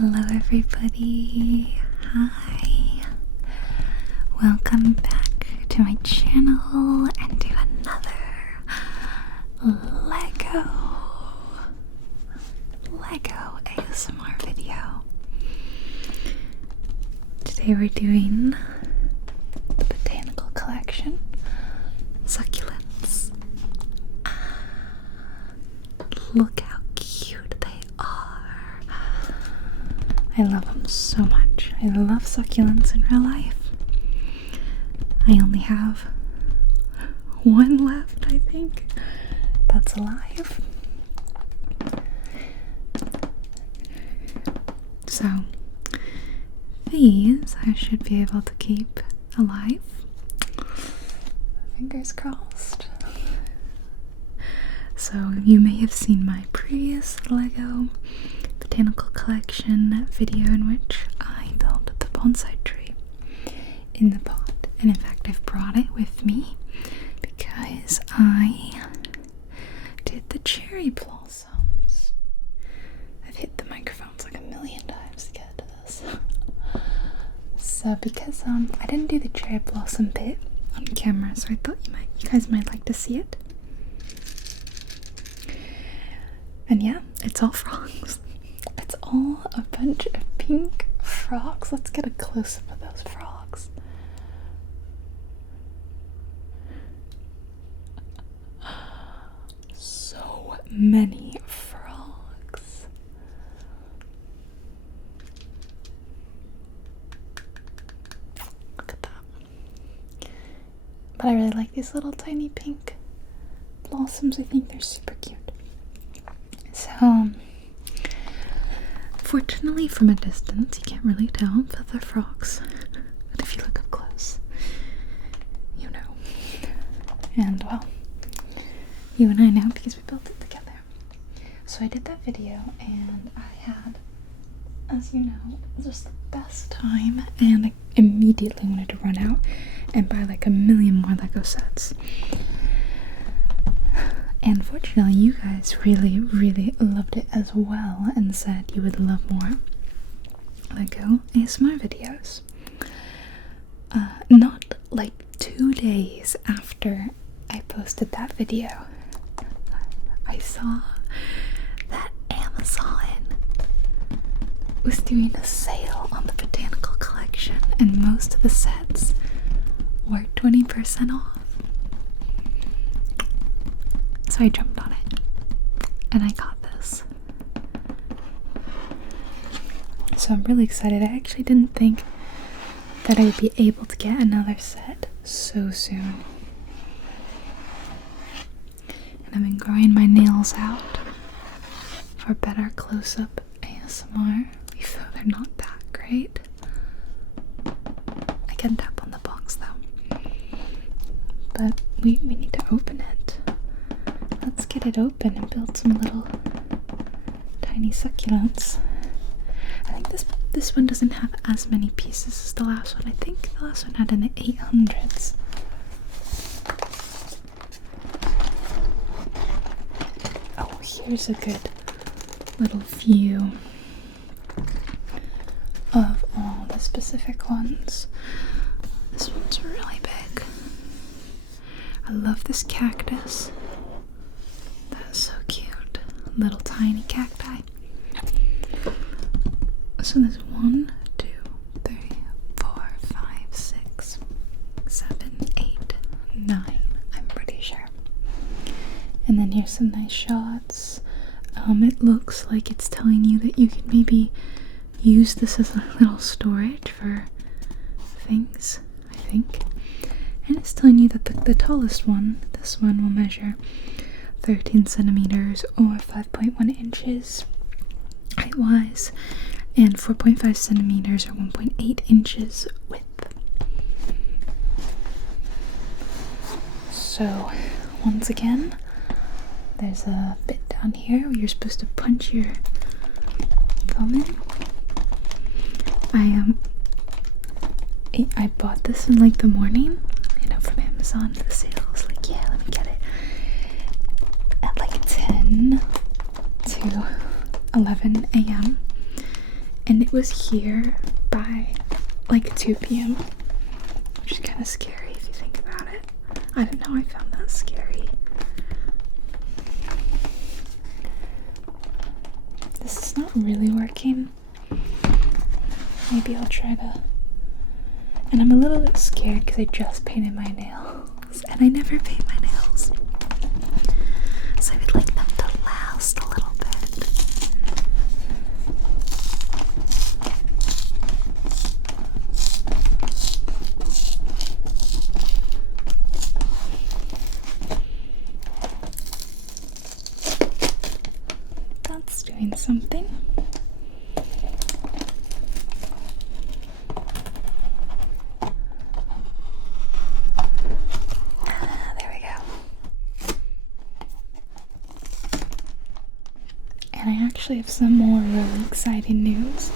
Hello everybody, hi, welcome back to my channel and to another Lego ASMR video. Today we're doing the botanical collection, succulents. Look how cute they are. I love them so much. I love succulents in real life. I only have one left, I think, that's alive. So these I should be able to keep alive. Fingers crossed. So you may have seen my previous Lego botanical collection video in which I built the bonsai tree in the pot. And in fact I've brought it with me because I did the cherry blossoms. I've hit the microphones like a million times to get to this. So because I didn't do the cherry blossom bit on camera, so I thought you guys might like to see it. And yeah, it's all frogs. It's all a bunch of pink frogs. Let's get a close-up of those frogs. So many frogs. Look at that. But I really like these little tiny pink blossoms. I think they're super cute. So, fortunately from a distance you can't really tell that they're frogs, but if you look up close, you know. And well, you and I know because we built it together. So I did that video and I had, as you know, just the best time, and I immediately wanted to run out and buy like a million more Lego sets. And fortunately, you guys really loved it as well and said you would love more Lego ASMR videos. Not like 2 days after I posted that video, I saw that Amazon was doing a sale on the botanical collection and most of the sets were 20% off. So I jumped on it and I got this. So I'm really excited. I actually didn't think that I would be able to get another set so soon. And I've been growing my nails out for better close-up ASMR, even though they're not that great. I can tap on the box though. But we need to open it. Let's get it open and build some little tiny succulents. I think this one doesn't have as many pieces as the last one. I think the last one had in the 800s. Oh, here's a good little view of all the specific ones. This one's really big. I love this cactus. So cute, little tiny cacti. So there's 1, 2, 3, 4, 5, 6, 7, 8, 9. I'm pretty sure. And then here's some nice shots. It looks like it's telling you that you can maybe use this as a little storage for things, I think. And it's telling you that the tallest one, this one, will measure 13 centimeters or 5.1 inches height-wise, and 4.5 centimeters or 1.8 inches width. So, once again, there's a bit down here where you're supposed to punch your thumb in. I bought this in like the morning, from Amazon. The sale was like, yeah, let me get it. At like 10 to 11 a.m. and it was here by like 2 p.m. which is kind of scary if you think about it. I don't know, I found that scary. This is not really working. Maybe I'll try to. And I'm a little bit scared because I just painted my nails, and I never paint my nails, so I would like them to last a little bit. That's doing something. There we go. And I actually have some more really exciting news.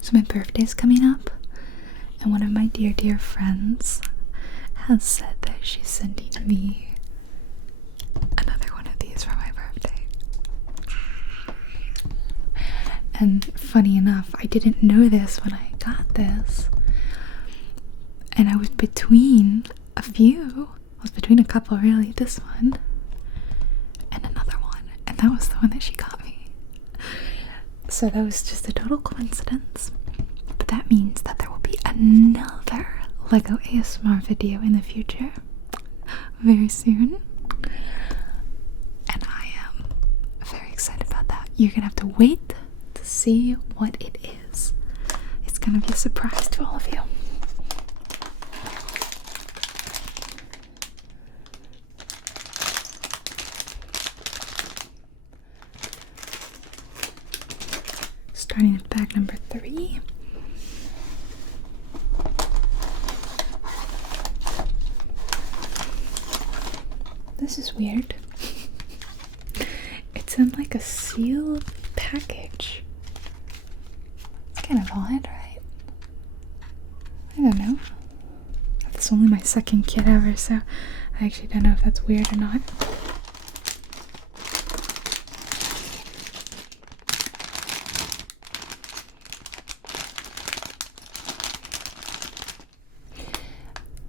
So my birthday's coming up, and one of my dear friends has said that she's sending me another one of these for my birthday. And funny enough, I didn't know this when I got this, and I was between a few. I was between a couple, really. This one and another one, and that was the one that she got me. So that was just a total coincidence, but that means that there will be another Lego ASMR video in the future very soon, and I am very excited about that. You're gonna have to wait to see what it is. It's gonna be a surprise to all of you. Starting with bag number 3. This is weird. It's in like a sealed package. It's kind of odd, right? I don't know. That's only my second kit ever, so I actually don't know if that's weird or not.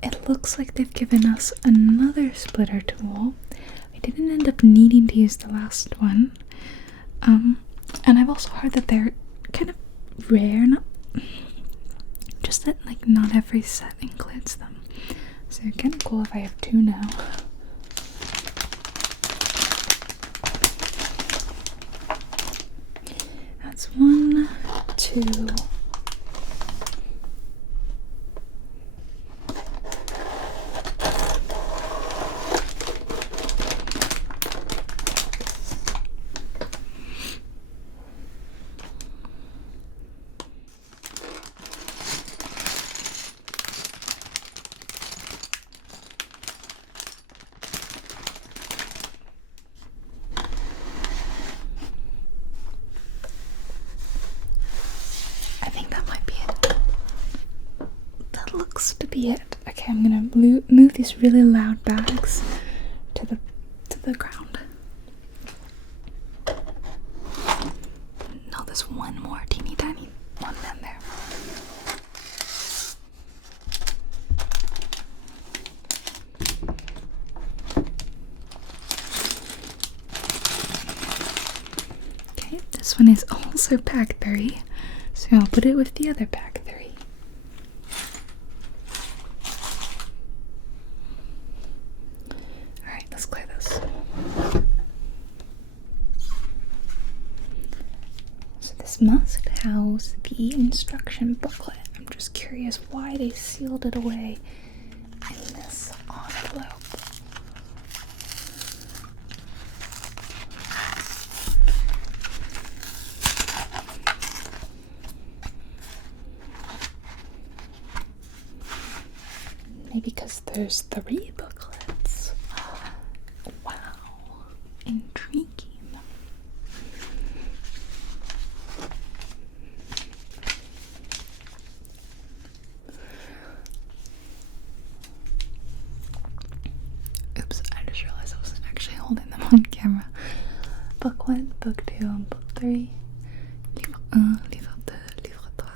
It looks like they've given us another splitter tool. We didn't end up needing to use the last one. And I've also heard that they're kind of rare, just that like not every set includes them. So it's kind of cool if I have 2 now. That's 1, 2. To be it. Okay, I'm gonna move these really loud bags to the ground. No, there's one more teeny tiny one in there. Okay, this one is also pack 3, so I'll put it with the other pack 3. Must house the instruction booklet. I'm just curious why they sealed it away in this envelope. Maybe because there's 3 booklets. Wow, intriguing. Holding them on camera, book 1, book 2, and book 3. Livre 1, livre 2, livre 3.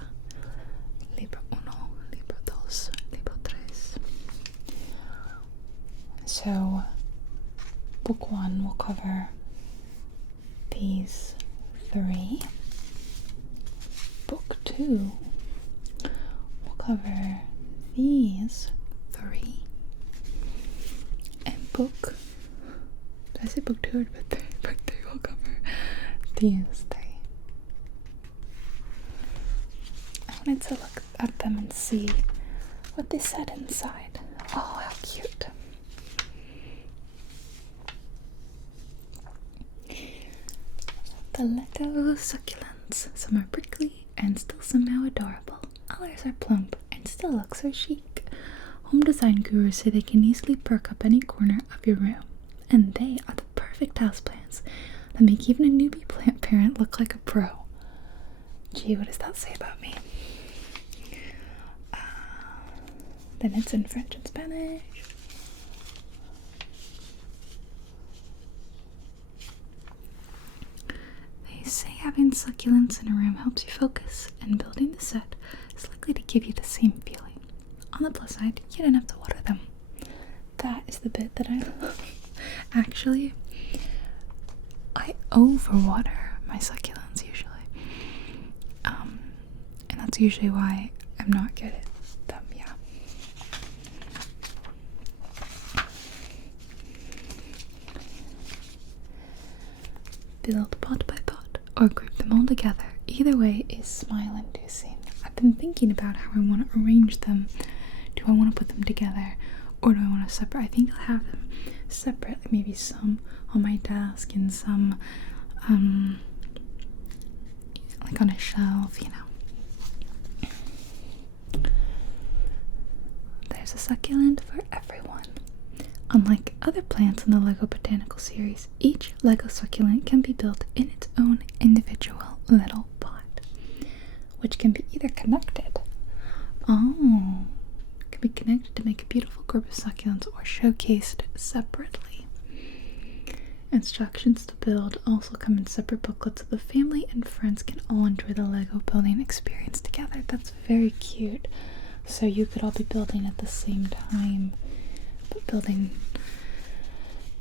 Livre 1, livre 2, livre 3. So, book 1 will cover these 3. Book 2 will cover these 3. And book, did I say book 2 or book 3? Book 3 will cover these 3. I wanted to look at them and see what they said inside. Oh, how cute. The Lego succulents. Some are prickly and still somehow adorable. Others are plump and still look so chic. Home design gurus say they can easily perk up any corner of your room. And they are the perfect houseplants that make even a newbie plant parent look like a pro. Gee, what does that say about me? Then it's in French and Spanish. They say having succulents in a room helps you focus, and building the set is likely to give you the same feeling. On the plus side, you don't have to water them. That is the bit that I love. Actually, I overwater my succulents usually. And that's usually why I'm not good at them, yeah. Build pot by pot or group them all together. Either way is smile-inducing. I've been thinking about how I want to arrange them. Do I want to put them together or do I want to separate? I think I'll have them separate, maybe some on my desk and some like on a shelf, you know. There's a succulent for everyone. Unlike other plants in the LEGO Botanical series, each LEGO succulent can be built in its own individual little pot, which can be either connected. Oh, can be connected to make a beautiful group of succulents or showcased separately. Instructions to build also come in separate booklets so the family and friends can all enjoy the LEGO building experience together. That's very cute. So you could all be building at the same time, but building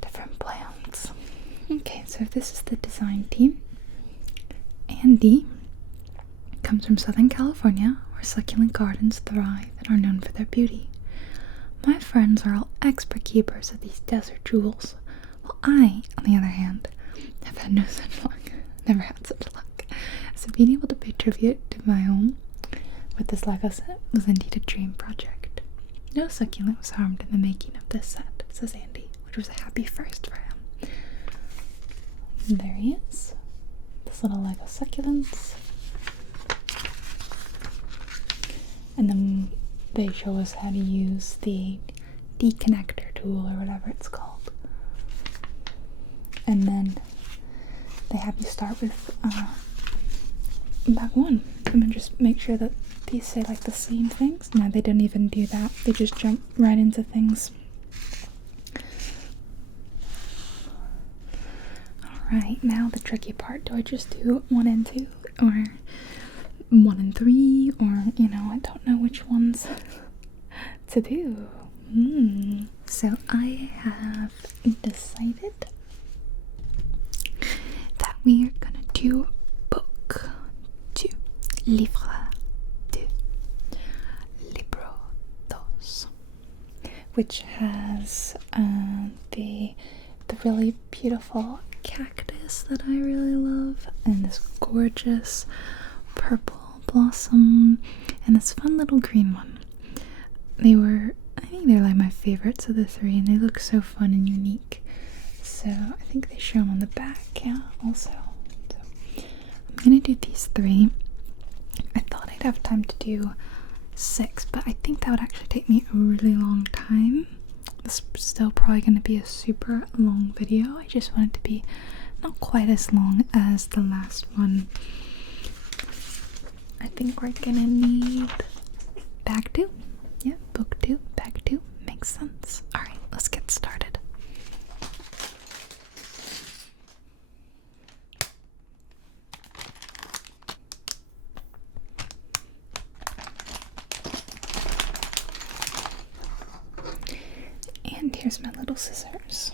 different plants. Okay, so this is the design team. Andy comes from Southern California, where succulent gardens thrive and are known for their beauty. My friends are all expert keepers of these desert jewels, while I, on the other hand, have had no such luck. Never had such luck. So being able to pay tribute to my home with this LEGO set was indeed a dream project. No succulent was harmed in the making of this set, says Andy, which was a happy first for him. And there he is. This little LEGO succulents. And then they show us how to use the deconnector tool or whatever it's called. And then they have you start with bag 1. And then just make sure that these say like the same things. No, they don't even do that. They just jump right into things. Alright, now the tricky part. Do I just do 1 and 2? Or 1 and 3? Or, you know, I don't know which ones to do. So I have decided that we are gonna do book 2. Livre 2. Libro 2. Which has the really beautiful cactus that I really love, and this gorgeous purple blossom, and this fun little green one. I think they're like my favorites of the 3, and they look so fun and unique. So I think they show them on the back, yeah, also. So I'm gonna do these 3. I thought I'd have time to do 6, but I think that would actually take me a really long time. This is still probably going to be a super long video. I just want it to be not quite as long as the last one. I think we're gonna need bag 2. Yeah, book 2, bag 2. Makes sense. Alright, let's get started. here's my little scissors.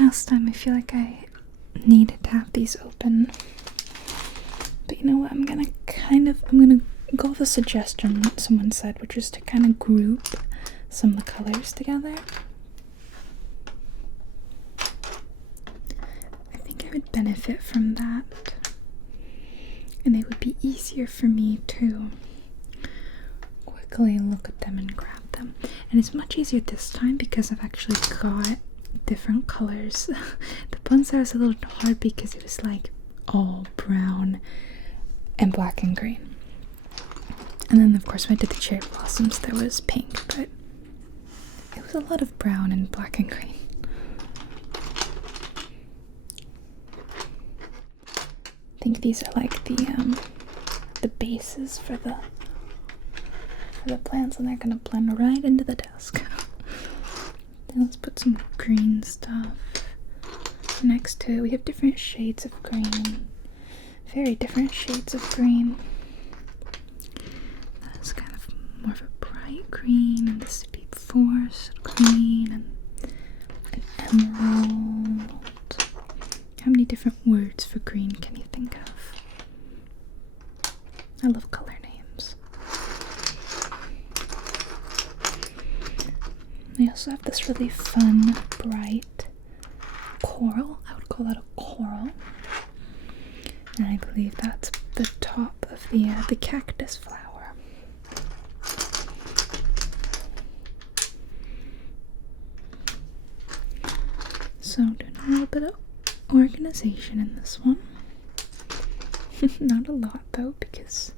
Last time I feel like I needed to have these open, but you know what, I'm gonna go with a suggestion that someone said, which is to kind of group some of the colors together. I think I would benefit from that, and it would be easier for me to quickly look at them and grab them. And it's much easier this time because I've actually got different colors. The bonsai was a little hard because it was like all brown and black and green. And then of course when I did the cherry blossoms there was pink, but it was a lot of brown and black and green. I think these are like the bases for the plants, and they're gonna blend right into the desk. Let's put some green stuff next to it. We have different shades of green, very different shades of green. That's kind of more of a bright green, and this deep forest green, and an emerald. How many different words for green can you think of? I love color names. We also have this really fun, bright coral. I would call that a coral. And I believe that's the top of the cactus flower. So doing a little bit of organization in this one. Not a lot though, because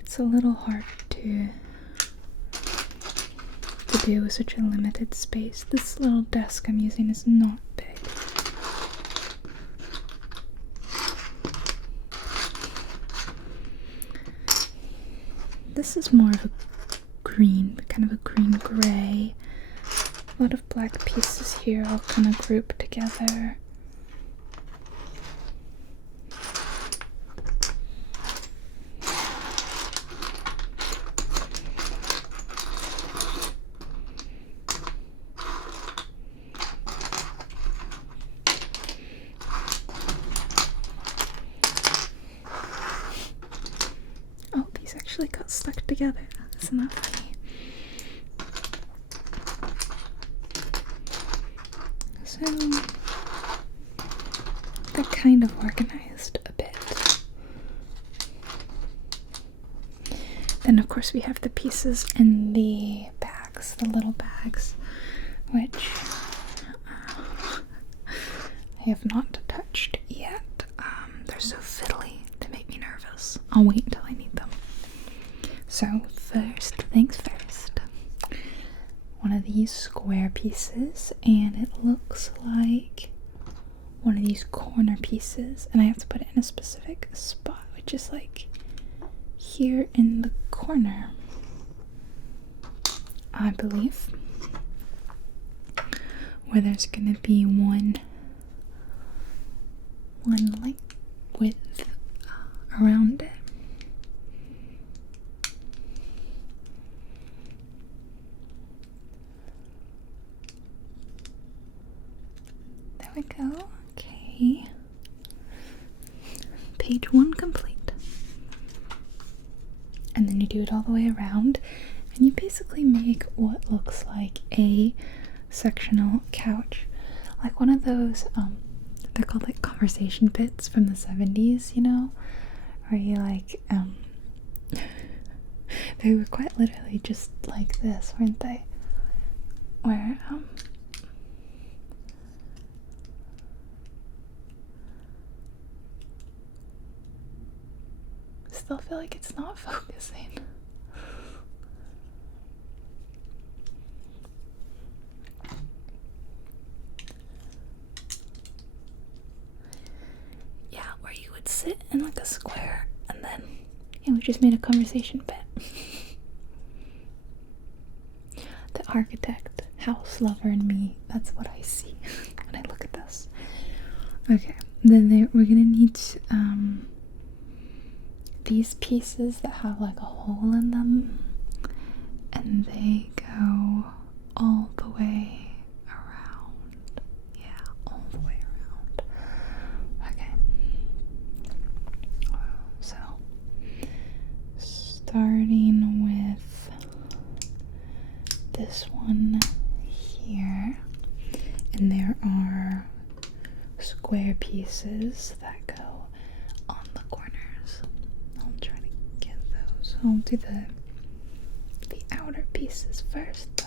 it's a little hard to do with such a limited space. This little desk I'm using is not big. This is more of a green, kind of a green-gray. A lot of black pieces here all kind of grouped together. Got stuck together. Isn't that funny? So they're kind of organized a bit. Then of course we have the pieces in the bags, the little bags, which I have not touched yet. They're so fiddly, they make me nervous. I'll wait until I need them. So first things first, one of these square pieces, and it looks like one of these corner pieces, and I have to put it in a specific spot, which is like here in the corner, I believe, where there's gonna be one like width around it. There we go. Okay. Page 1 complete. And then you do it all the way around, And you basically make what looks like a sectional couch. Like one of those, they're called like conversation bits from the 70s, you know? Where you like, they were quite literally just like this, weren't they? Where, I still feel like it's not focusing. Yeah, where you would sit in like a square and then, yeah, we just made a conversation bit. The architect, house lover in me, that's what I see when I look at this. Okay, then we're gonna need these pieces that have like a hole in them, and they go all the way around. Yeah, all the way around. Okay. So, starting with this one here, and there are square pieces that go on the corners. I'll try to get those. I'll do the outer pieces first, though.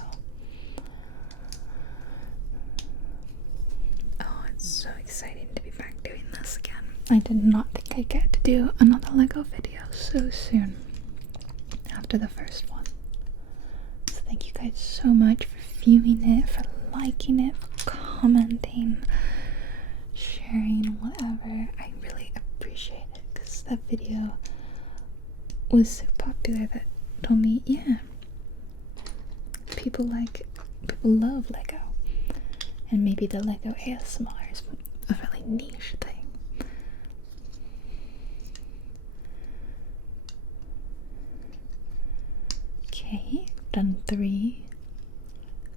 Oh, it's so exciting to be back doing this again. I did not think I'd get to do another Lego video so soon after the first one. So thank you guys so much for viewing it, for liking it, for commenting, sharing, whatever. I really appreciate it because that video was so popular that told me, yeah, people love Lego, and maybe the Lego ASMR is a really niche thing. Okay, done 3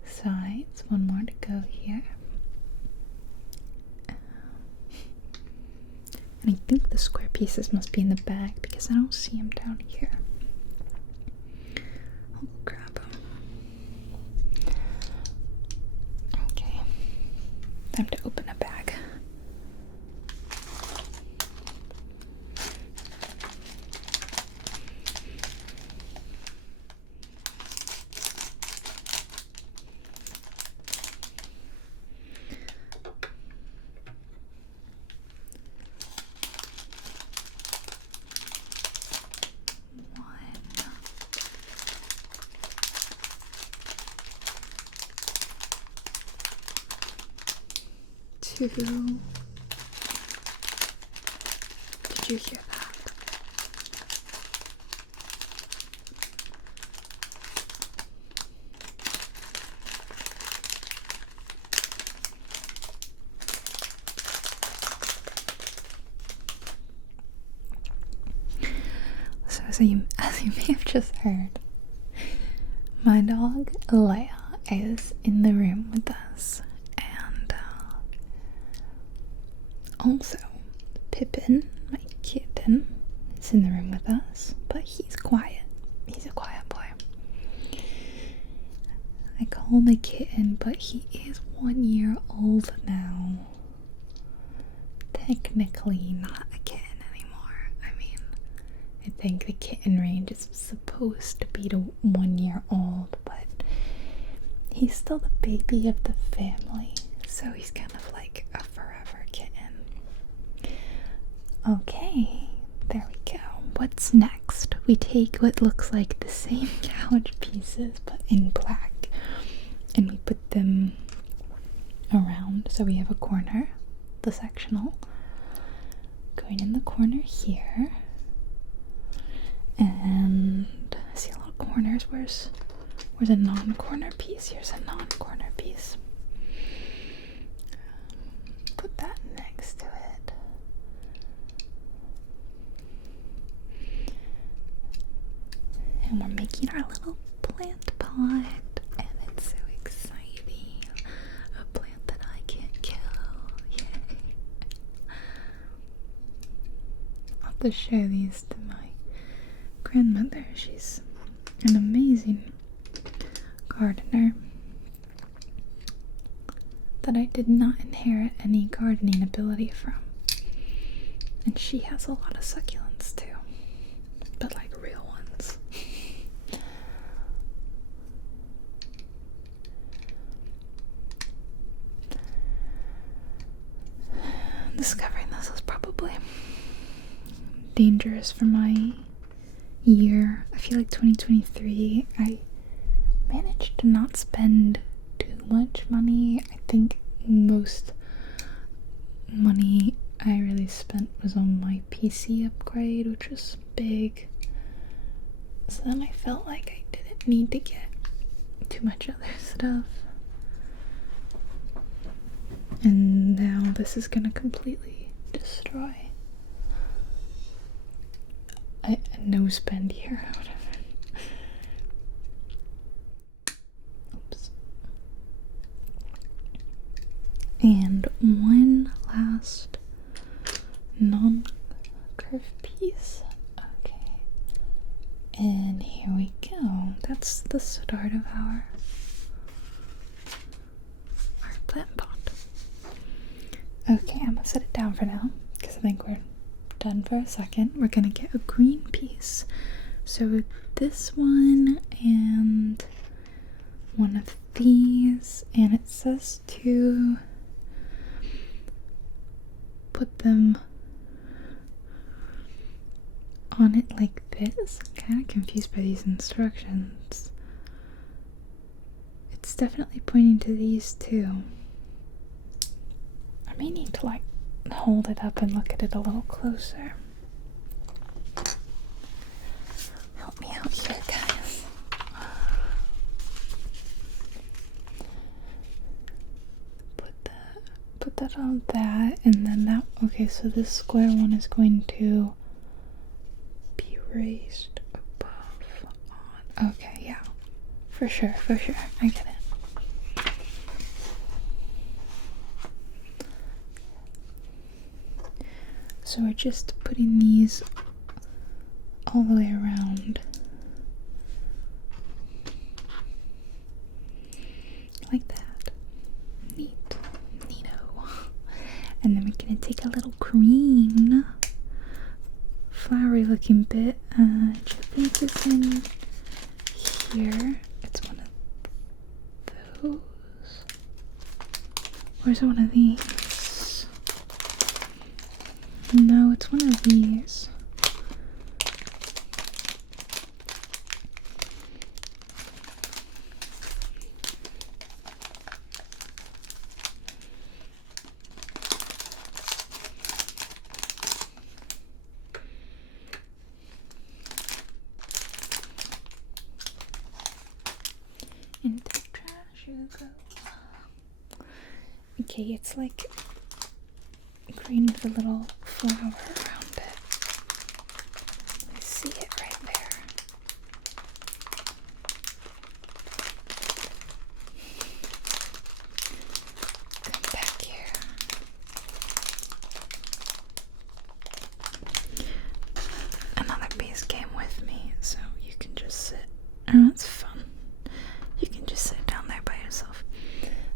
sides, one more to go here. And I think the square pieces must be in the bag because I don't see them down here. I'll grab them. Okay, time to open a bag. Two. Did you hear that? So as you may have just heard, my dog Leia is in the room with us. Also, Pippin, my kitten, is in the room with us, but he's quiet. He's a quiet boy. I call him a kitten, but he is 1 year old now. Technically not a kitten anymore. I mean, I think the kitten range is supposed to be to 1 year old, but he's still the baby of the family, so he's kind of like a forever kitten. Okay, there we go. What's next? We take what looks like the same couch pieces but in black, and we put them around. So we have a corner, the sectional, going in the corner here, and I see a lot of corners. Where's a non-corner piece? Here's a non-corner piece. Put that next to it. And we're making our little plant pot, and it's so exciting. A plant that I can't kill. Yay. I'll have to show these to my grandmother. She's an amazing gardener that I did not inherit any gardening ability from. And she has a lot of succulents too, but like real ones. Discovering this is probably dangerous for my year. I feel like 2023, I managed to not spend too much money. I think most money I really spent was on my PC upgrade, which was big. So then I felt like I didn't need to get too much other stuff. And now this is gonna completely destroy a no spend year or whatever. Oops. And one last non-curved piece. Okay. And here we go. That's the start of our plant pot. Okay, I'm gonna set it down for now because I think we're done for a second. We're gonna get a green piece. So this one and one of these, and it says to put them on it like this. I'm kind of confused by these instructions. It's definitely pointing to these two. I may need to like hold it up and look at it a little closer. Help me out here, guys. Put that on that, and then that. Okay, so this square one is going to be raised above on. Okay, yeah, for sure. I get it. So we're just putting these all the way around. Like that. Neato. And then we're gonna take a little green, flowery looking bit, just place this in here. It's one of those. Or is it one of these? No, it's one of these. Into the trash you go. Okay, it's like green with a little flower around it. I see it right there. Come back here. Another piece came with me, so you can just sit. Oh, that's fun. You can just sit down there by yourself.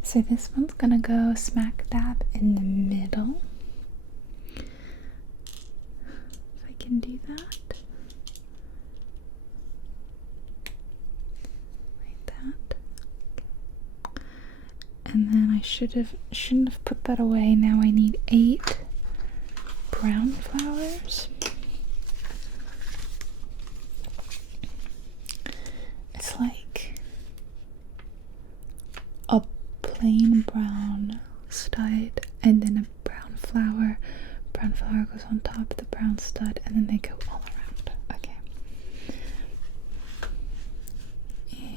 So this one's gonna go smack dab in the middle. Can do that like that, and then I shouldn't have put that away. Now I need 8 brown flowers. It's like a plain brown stud and then a brown flower. Brown flower goes on top of the brown stud, and then they go all around. Okay.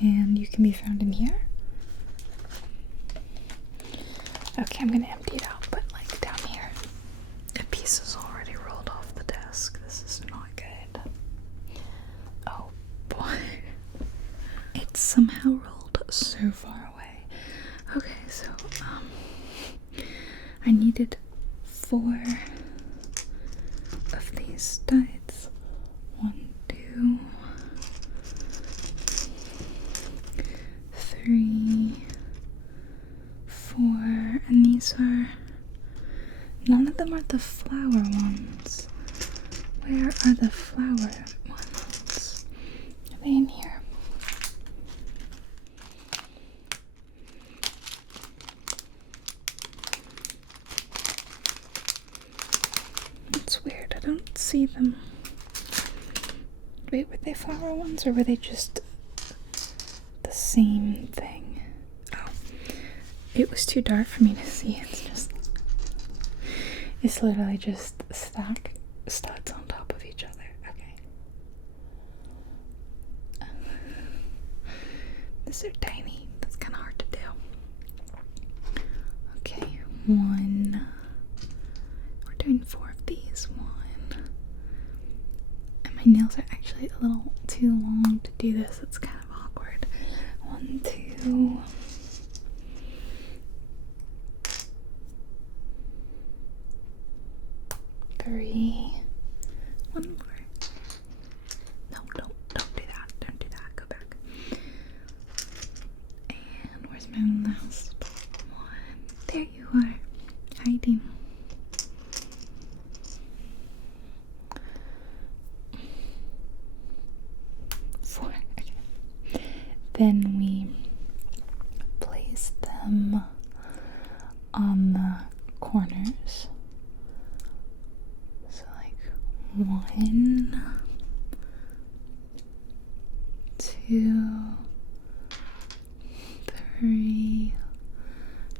And you can be found in here. Okay, I'm gonna empty it out, but like down here, a piece is already rolled off the desk. This is not good. Oh boy. It's somehow rolled so far away. Okay, so I needed 4 of these studs. 1, 2, 3, these are... None of them are the flower ones. Where are the flower ones? Are they in here? It's weird, I don't see them. Wait, were they flower ones or were they just the same thing? Oh, it was too dark for me to see. It's literally just studs on top of each other. Okay. These are tiny. That's kind of hard to do. Okay, one. We're doing 4 of these. 1. And my nails are actually a little too long to do this. It's kind of awkward. 1, 2. 3. 1 more. No, don't do that. Don't do that. Go back. And where's my last one? There you are. Hiding. Four. Okay. Then we place them on the corners. 1, 2, 3.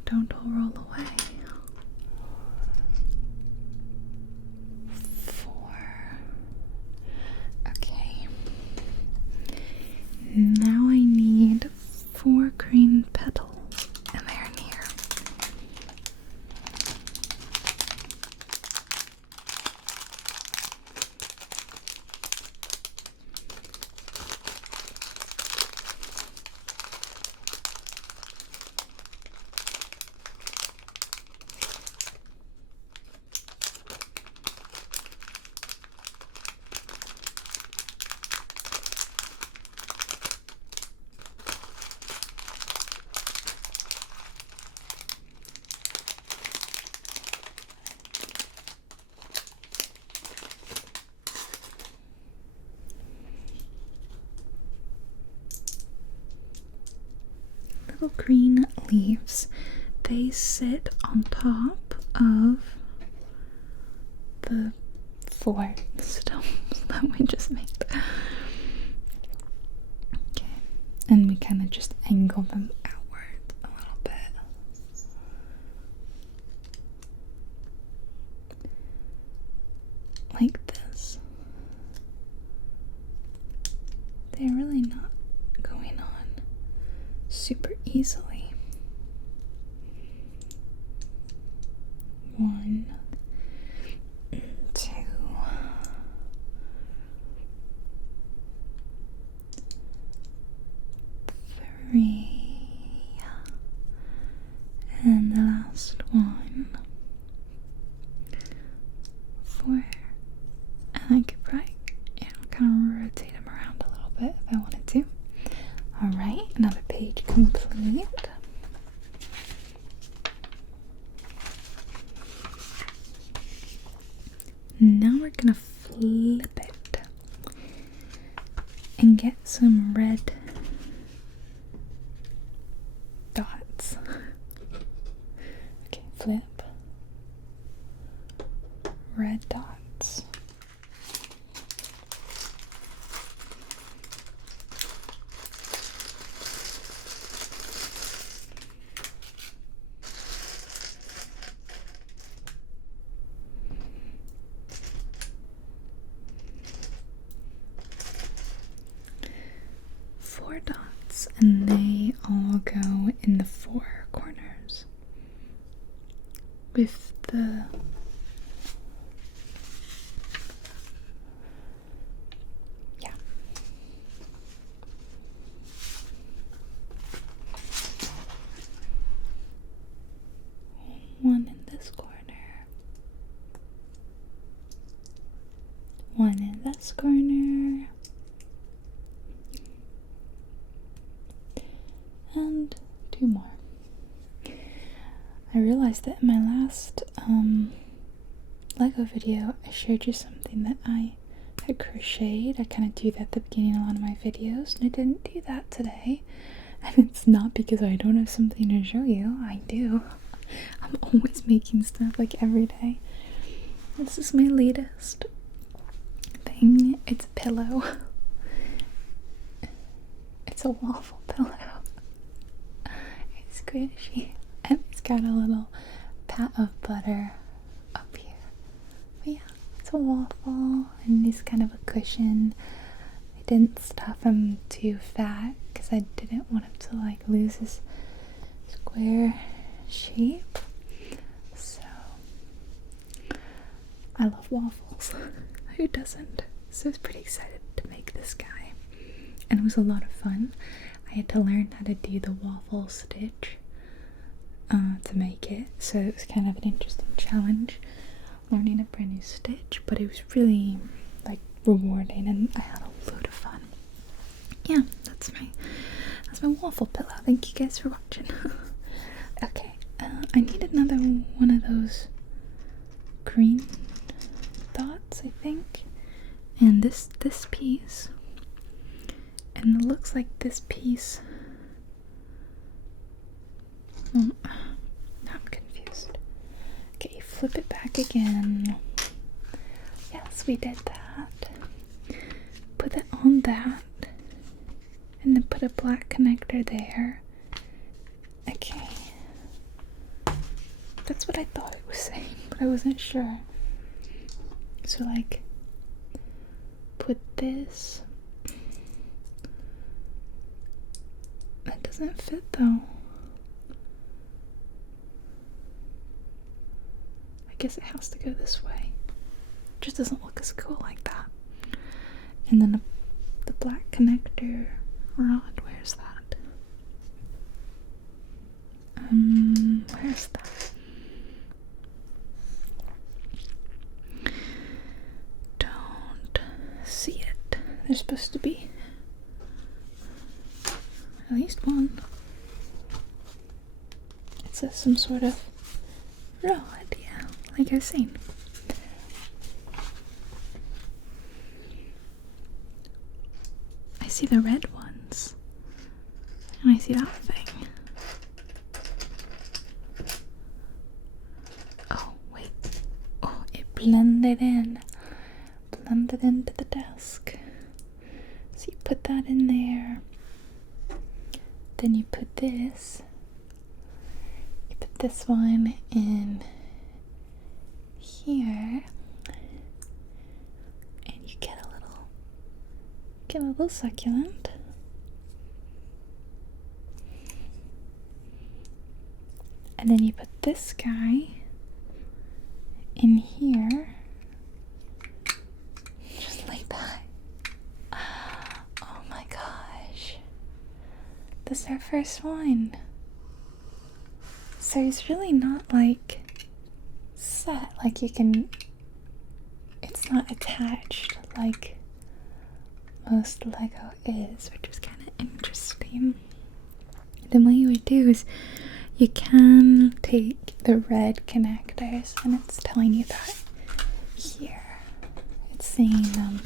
Don't all roll away. 4. Okay. Now I need 4 green petals, and they're in here. Little green leaves. They sit on top of the 4 stems that we just made. Okay, and we kind of just angle them outward a little bit. Like this. They're really not going on super easily. 1, 2, 3, and the last one, 4. And I could probably, kind of rotate them around a little bit if I wanted to. Alright, another page complete. Now we're gonna flip it and get some red dots. Okay, flip. Red dots. Dots, and they all go in the 4 corners with the one in this corner, one in this corner, and 2 more. I realized that in my last Lego video, I showed you something that I had crocheted. I kind of do that at the beginning of a lot of my videos, and I didn't do that today. And it's not because I don't have something to show you. I do. I'm always making stuff like every day. This is my latest thing. It's a pillow. It's a waffle pillow. It's squishy. And it's got a little pat of butter up here. But yeah, it's a waffle and it's kind of a cushion. I didn't stuff him too fat because I didn't want him to like lose his square shape. So I love waffles. Who doesn't? So I was pretty excited to make this guy. And it was a lot of fun. I had to learn how to do the waffle stitch to make it, so it was kind of an interesting challenge learning a brand new stitch, but it was really like rewarding and I had a load of fun. Yeah, that's my waffle pillow. Thank you guys for watching. Okay, I need another one of those green dots, I think, and this piece, and it looks like this piece. Now I'm confused. Okay, flip it back again. Yes, we did that. Put it on that, and then put a black connector there. Okay. That's what I thought it was saying, but I wasn't sure. So like, put this. That doesn't fit though. I guess it has to go this way. It just doesn't look as cool like that. And then the black connector rod, where's that? Where's that? Don't see it. There's supposed to be at least one. It says some sort of rod, yeah, like I was saying. I see the red ones, and I see that thing. Oh, wait. Oh, it blended into the desk. So you put that in there. Then you put this. You put this one in here. And you get a little succulent. And then you put this guy in here. Just like that. Oh my gosh. This is our first one. So it's really not like set, like you can, it's not attached like most Lego is, which is kind of interesting. Then what you would do is you can take the red connectors, and it's telling you that here. It's saying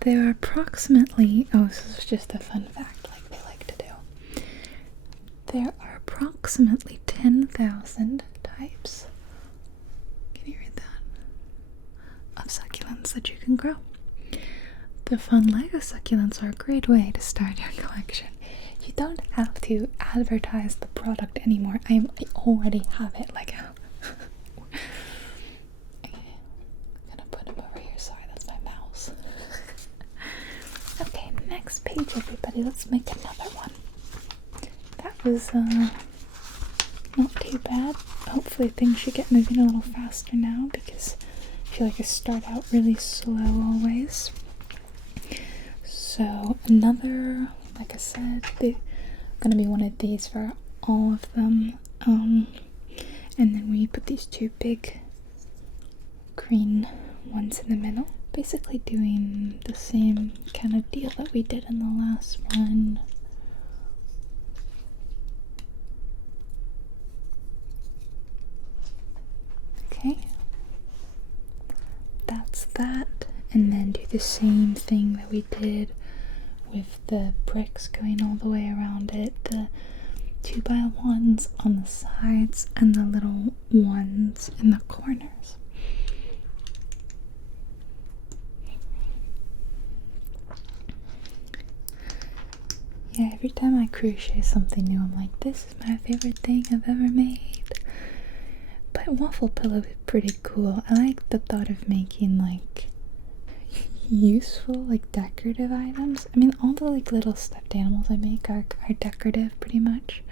there are approximately, oh, this is just a fun fact like they like to do. There are approximately 10,000 types, can you read that, of succulents that you can grow. The fun Lego succulents are a great way to start your collection. You don't have to advertise the product anymore. I already have it, like okay, I'm gonna put him over here. Sorry, that's my mouse. Okay, next page, everybody. Let's make another one. That was not too bad. Hopefully things should get moving a little faster now, because I feel like I start out really slow always. So another, like I said, gonna be one of these for all of them. And then we put these two big green ones in the middle, basically doing the same kind of deal that we did in the last one. Okay, that's that. And then do the same thing that we did with the bricks going all the way around it, the 2x1s on the sides and the little ones in the corners. Yeah, every time I crochet something new, I'm like, this is my favorite thing I've ever made. But waffle pillow is pretty cool. I like the thought of making like useful, like decorative items. I mean, all the like little stuffed animals I make are decorative pretty much.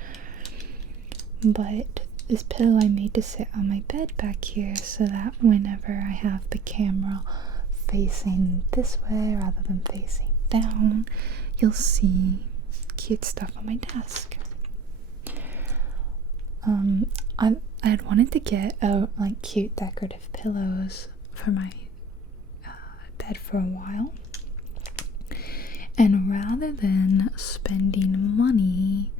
But this pillow I made to sit on my bed back here so that whenever I have the camera facing this way rather than facing down, you'll see cute stuff on my desk. I'd wanted to get like cute decorative pillows for my bed for a while, and rather than spending money,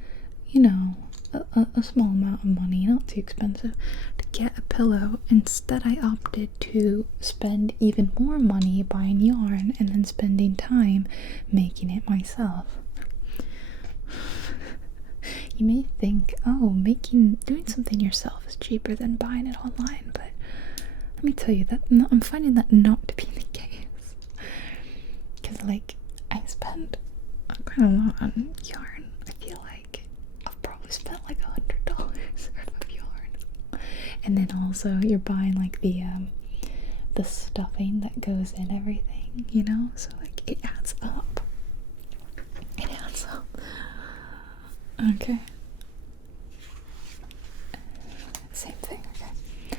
you know, a small amount of money, not too expensive, to get a pillow, instead I opted to spend even more money buying yarn and then spending time making it myself. You may think, oh, doing something yourself is cheaper than buying it online, but let me tell you that I'm finding that not to be the case. Because, like, I spend quite a lot on yarn. I feel like I've probably spent like $100 worth of yarn. And then also you're buying like the stuffing that goes in everything, you know? So like it adds up. It adds up. Okay. Same thing, okay.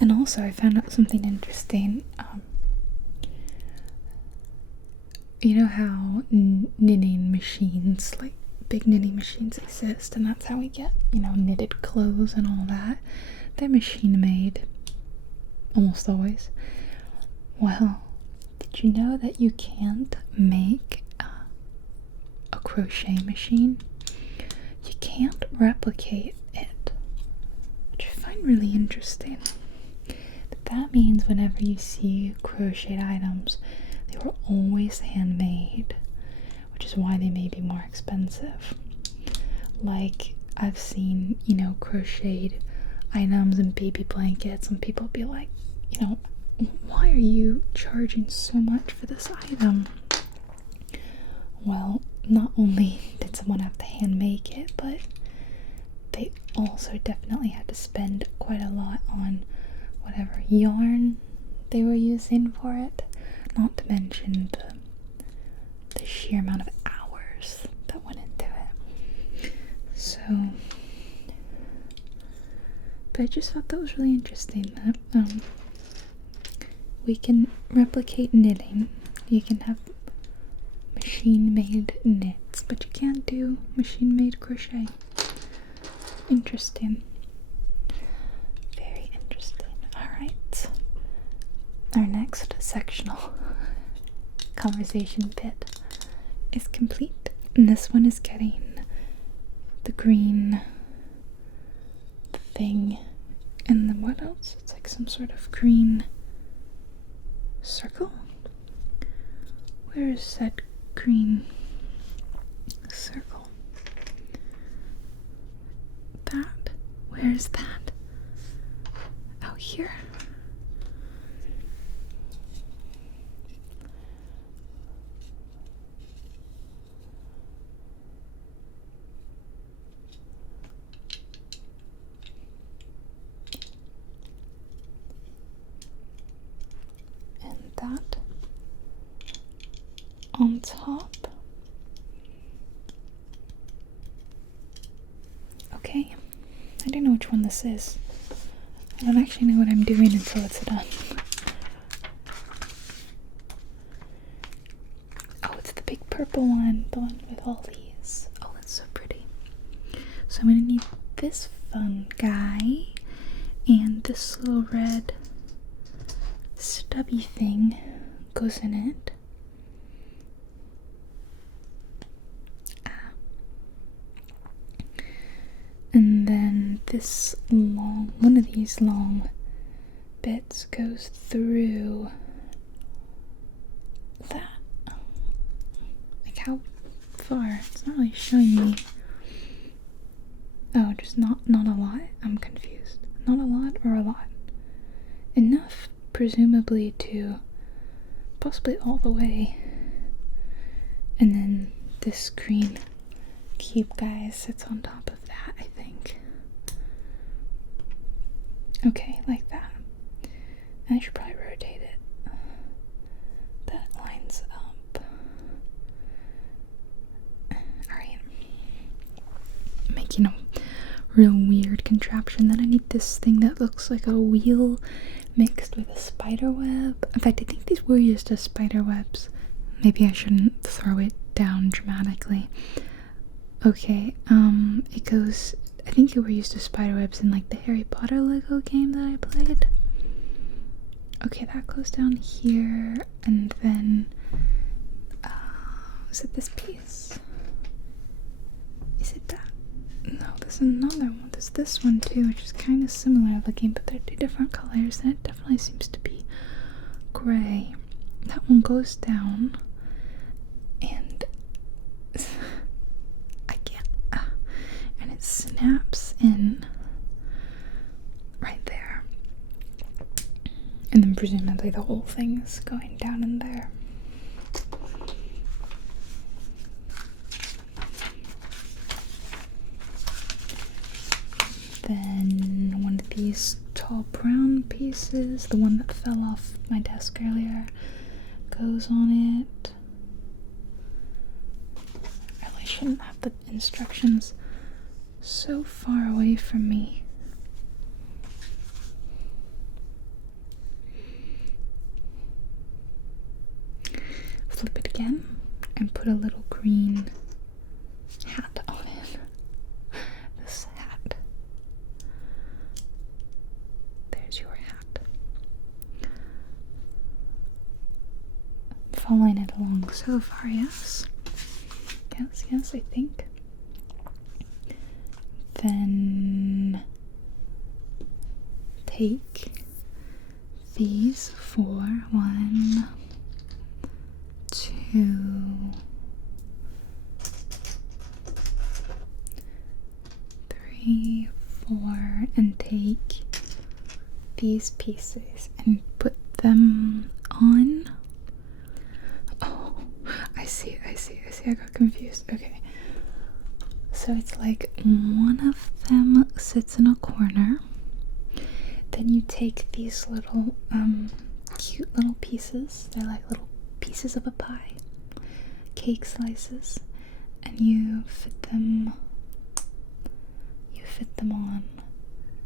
And also I found out something interesting. You know how knitting machines, like big knitting machines exist, and that's how we get, you know, knitted clothes and all that. They're machine made, almost always. Well, did you know that you can't make a crochet machine? You can't replicate it, which I find really interesting. But that means whenever you see crocheted items, they were always handmade, which is why they may be more expensive. Like, I've seen, you know, crocheted items and baby blankets, and people be like, you know, why are you charging so much for this item? Well, not only did someone have to hand make it, but they also definitely had to spend quite a lot on whatever yarn they were using for it, not to mention the sheer amount of hours that went into it. So, but I just thought that was really interesting that we can replicate knitting. You can have machine-made knits, but you can't do machine-made crochet. Interesting. Very interesting. Alright. Our next sectional conversation bit is complete. And this one is getting the green thing. And then what else? It's like some sort of green circle? Where is that green circle? That? Where is that? Oh, here. And that on top. Okay, I don't know which one this is. I don't actually know what I'm doing until it's done. Oh, it's the big purple one, the one with all these. Oh, that's so pretty. So I'm gonna need this fun guy and this little red stubby thing goes in it. And then this one of these long bits goes through that. Like how far? It's not really showing me. Oh, just not a lot? I'm confused. Not a lot or a lot? Enough, presumably, to possibly all the way. And then this green cube guy sits on top of that, I think. Okay, like that. And I should probably rotate it. That lines up. Alright. Making a real weird contraption. Then I need this thing that looks like a wheel mixed with a spider web. In fact, I think these were used as spider webs. Maybe I shouldn't throw it down dramatically. Okay, it goes, I think it were used as spider webs in like the Harry Potter Lego game that I played. Okay, that goes down here, and then, is it this piece? Is it that? No, there's another one. There's this one too, which is kind of similar looking, but they're two different colors, and it definitely seems to be gray. That one goes down, and I can't, and it snaps in right there. And then presumably the whole thing is going down in there. Then one of these tall brown pieces, the one that fell off my desk earlier, goes on it. I really shouldn't have the instructions so far away from me. Flip it again and put a little green hat on it. This hat. There's your hat. Following it along so far, yes? Yes, I think. Then take these 4, 1, 2, 3, 4, and take these pieces and put them on. Oh, I see. I got confused. Okay. So it's like one of them sits in a corner. Then you take these little, cute little pieces. They're like little pieces of a pie. Cake slices. And you fit them on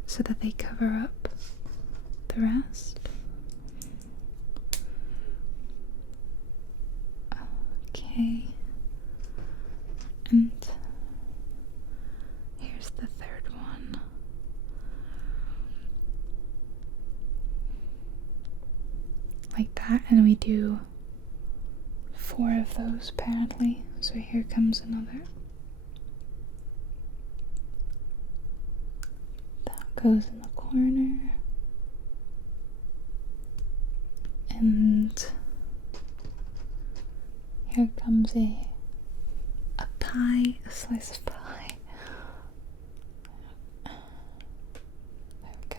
so that they cover up the rest. Okay. And here's the third one. Like that, and we do 4 of those apparently. So here comes another. That goes in the corner. And here comes a pie, a slice of pie. There we go.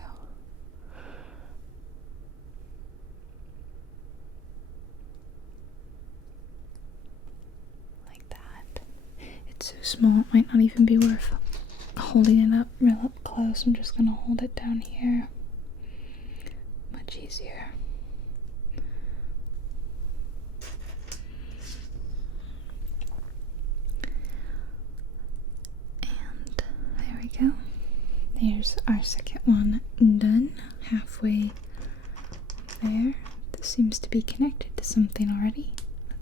Like that. It's so small, it might not even be worth holding it up real up close. I'm just gonna hold it down here. Much easier. Go. There's our second one done, halfway there. This seems to be connected to something already.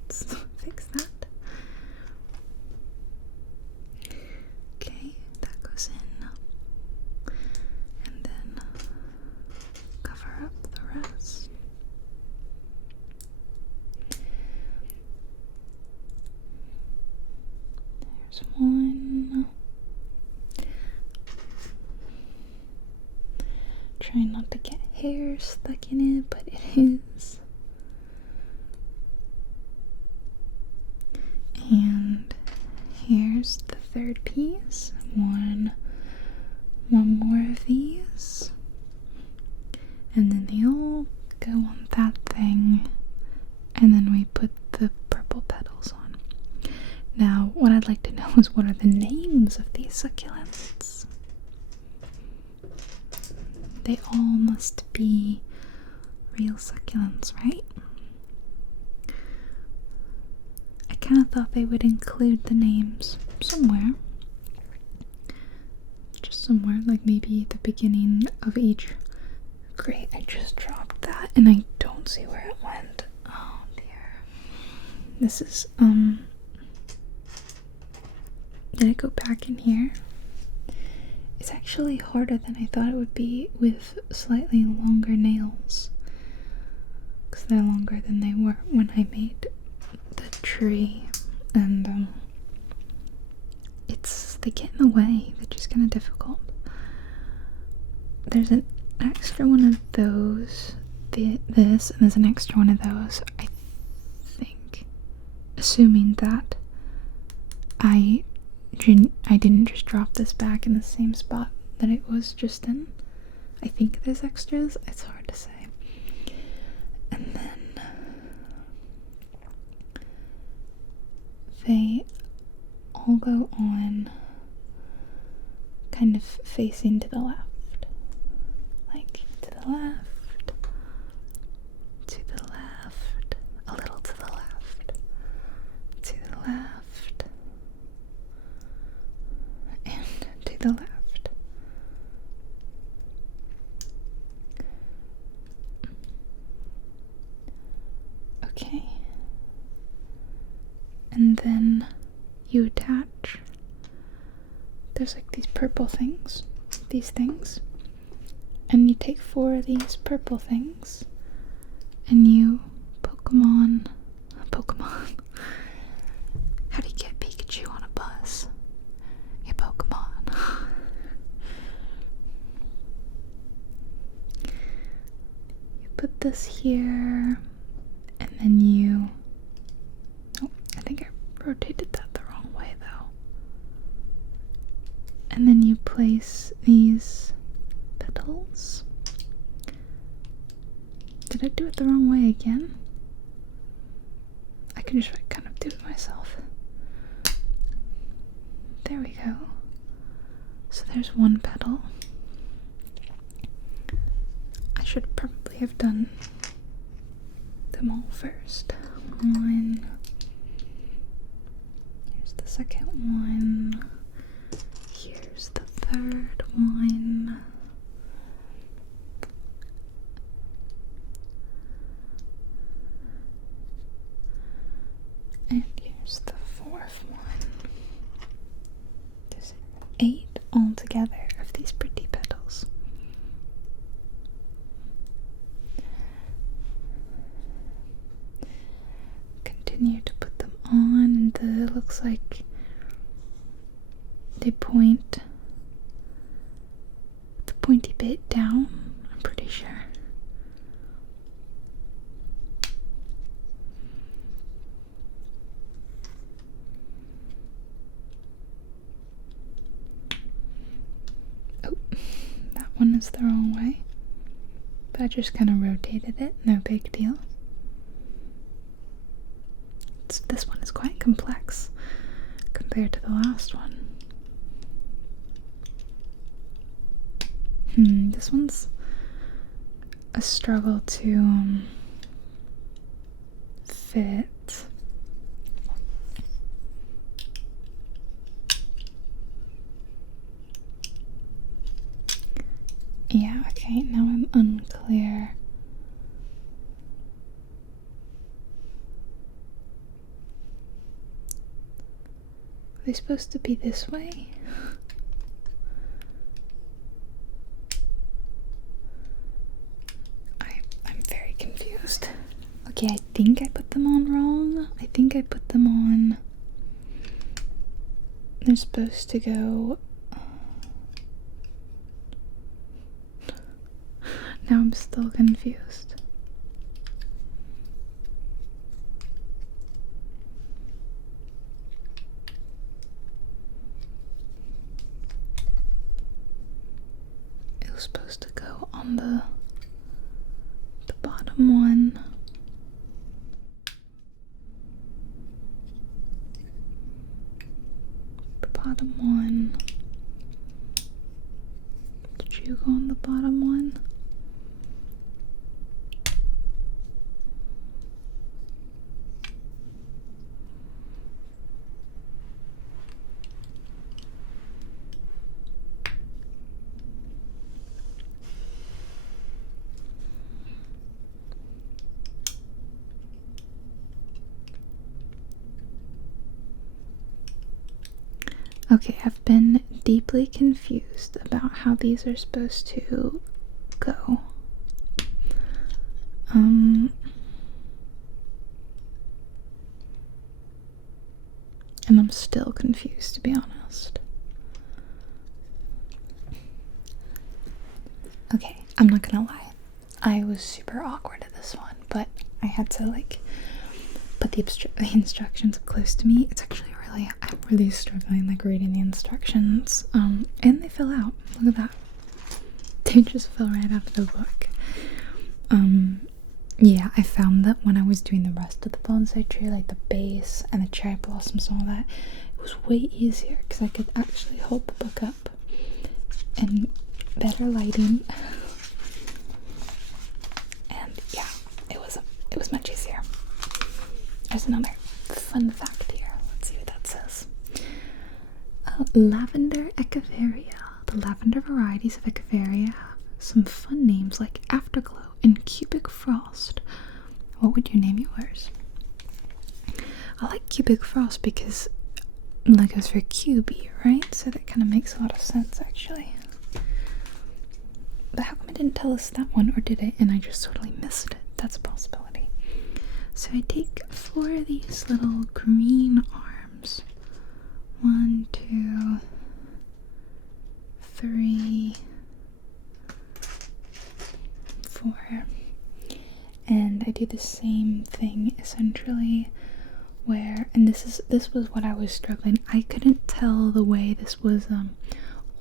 Let's fix that. Okay, that goes in. And then cover up the rest. There's one. Trying not to get hair stuck in it, but it is. And here's the third piece. One more of these. And then they all go on that thing. And then we put the purple petals on. Now, what I'd like to know is, what are the names of these succulents? They all must be real succulents, right? I kind of thought they would include the names somewhere. Just somewhere, like maybe at the beginning of each. Great, I just dropped that and I don't see where it went. Oh dear. This is, did it go back in here? It's actually harder than I thought it would be with slightly longer nails. Because they're longer than they were when I made the tree. And, they get in the way. They're just kind of difficult. There's an extra one of those, this, and there's an extra one of those, I think. Assuming that I didn't just drop this back in the same spot that it was just in. I think there's extras. It's hard to say. And then they all go on kind of facing to the left. Like to the left, a little to the left, to the left, and to the left. Okay. And then you attach, there's like these purple things, and you take 4 of these purple things and you Pokemon. How do you get Pikachu on a bus? You Pokemon. You put this here, and then you, oh, I think I rotated that the wrong way though. And then you place these petals. Did I do it the wrong way again? I can just kind of do it myself. There we go. So there's one petal. I should probably have done them all first. One. Here's the second one. Here's the third one. And here's the fourth one. There's 8 altogether of these pretty petals. Continue to put them on, and it looks like they point the pointy bit down, I'm pretty sure. Oh, that one is the wrong way, but I just kind of rotated it, no big deal. This one is quite complex compared to the last one. This one's a struggle to fit. Yeah, okay, now I'm unclear. Are they supposed to be this way? I'm very confused. Okay, I think I put them on wrong. I think I put them on. They're supposed to go. now I'm still confused. It was supposed to go on the bottom one. The bottom one. Did you go on the bottom one? Okay, I've been deeply confused about how these are supposed to go. And I'm still confused, to be honest. Okay, I'm not gonna lie. I was super awkward at this one, but I had to like put the instructions up close to me. It's actually I'm really struggling like reading the instructions. And they fill out. Look at that. They just fill right out of the book. Yeah, I found that when I was doing the rest of the bonsai tree, like the base and the cherry blossoms and all that, it was way easier because I could actually hold the book up and better lighting. And yeah, it was much easier. There's another fun fact here. Let's see what that says. Lavender Echeveria. The lavender varieties of Echeveria have some fun names like Afterglow and Cubic Frost. What would you name yours? I like Cubic Frost because like goes for QB, right? So that kind of makes a lot of sense actually. But how come it didn't tell us that one, or did it and I just totally missed it? That's a possibility. So I take 4 of these little green arms. 1, 2, 3, 4. And I do the same thing essentially where, and this was what I was struggling. I couldn't tell the way this was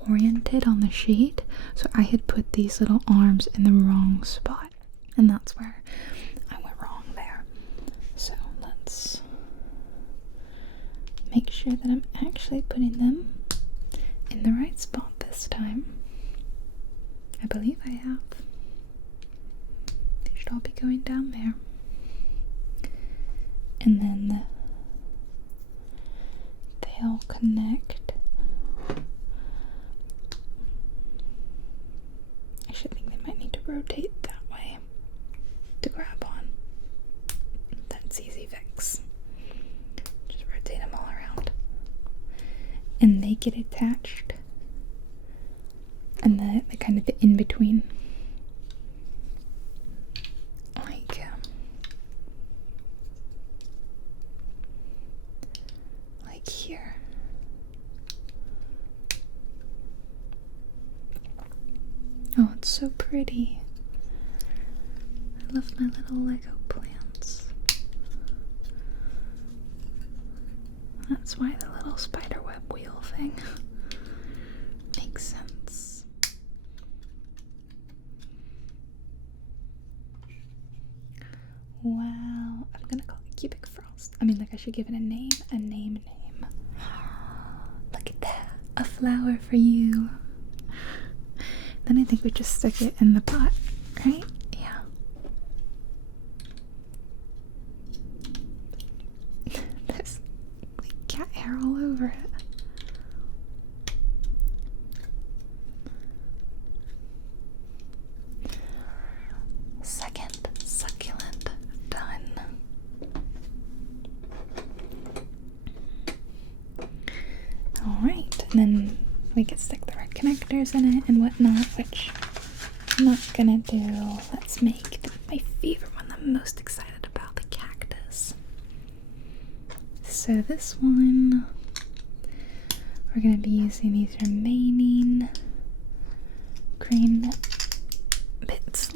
oriented on the sheet, so I had put these little arms in the wrong spot, and that's where I went wrong there. So let's make sure that I'm actually putting them in the right spot this time. I believe I have. They should all be going down there. And then they'll connect. I should think they might need to rotate that way to grab on. That's easy fix. Just rotate them all around. And they get attached. And the kind of the in-between. Like here. Oh, it's so pretty. I love my little Lego plants. That's why the little spiderweb wheel thing makes sense. Wow, I'm gonna call it Cubic Frost. I mean, like I should give it a name. Look at that, a flower for you. Then I think we just stick it in the pot, right? Yeah. There's like cat hair all over it. Second succulent done. Alright, and then we could stick the red connectors in it and whatnot, which I'm not gonna do. Let's make my favorite one that I'm most excited about, the cactus. So this one, we're gonna be using these remaining green bits.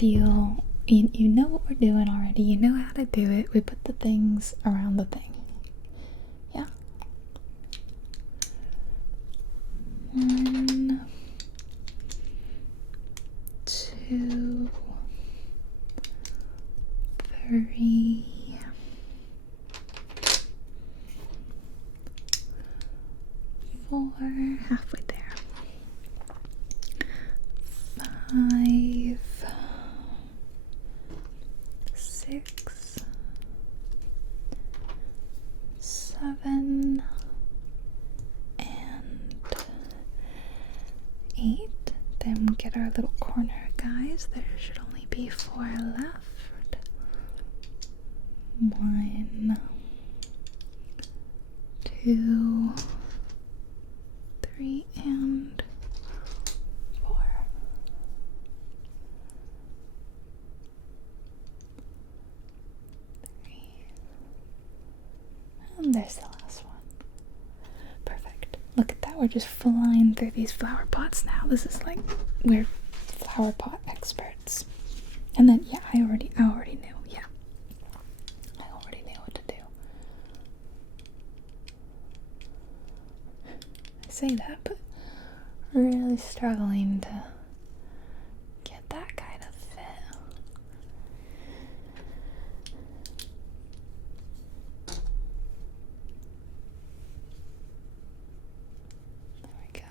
deal. You know what we're doing already. You know how to do it. We put the things around the thing. Yeah. 1, 2, 3, 4, halfway there. 5, 6, 7, and 8. Then we get our little corner, guys. There should only be 4 left. 1, 2, 3, and 4. And there's the last one. Perfect. Look at that. We're just flying through these flower pots now. This is like, we're flower pot experts. And then, yeah, I already knew. Yeah. I already knew what to do. I say that, but really struggling to get that kind of fit. There we go.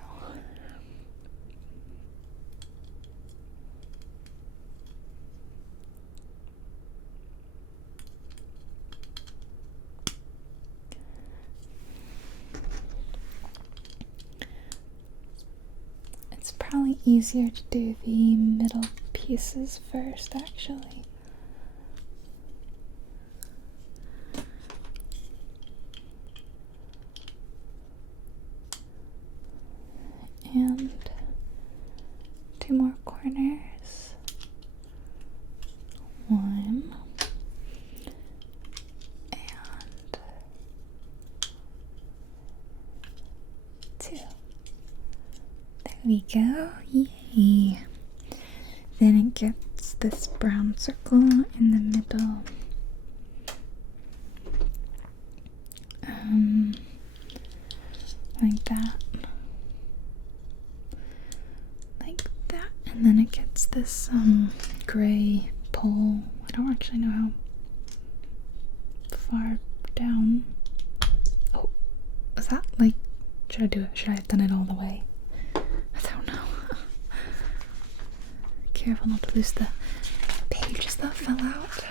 It's probably easier to do the middle pieces first, actually. And 2 more corners. 1 and 2. There we go. Yay. Then it gets this brown circle in the middle. Like that. Like that. And then it gets this gray pole. I don't actually know how far down. Oh, is that like, should I do it? Should I have done it all the way? I don't know. Careful not to lose the pages that fell out.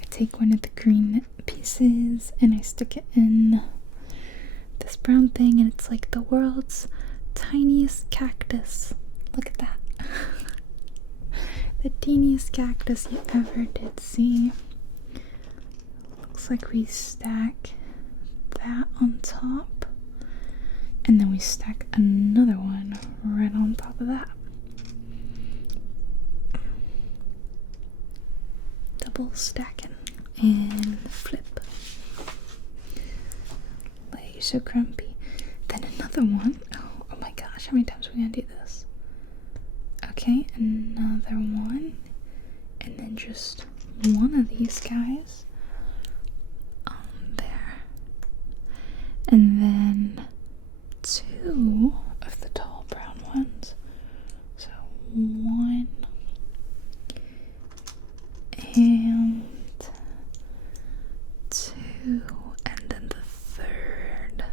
I take one of the green pieces and I stick it in this brown thing, and it's like the world's tiniest cactus. Look at that. The teeniest cactus you ever did see. Looks like we stack that on top, and then we stack another one right on top of that. Double stacking and flip. Like, you're so grumpy. Then another one. Oh my gosh, how many times are we gonna do this? Okay, another one. And then just one of these guys on there. And then 2 of the tall brown ones. So 1 and 2, and then the 3rd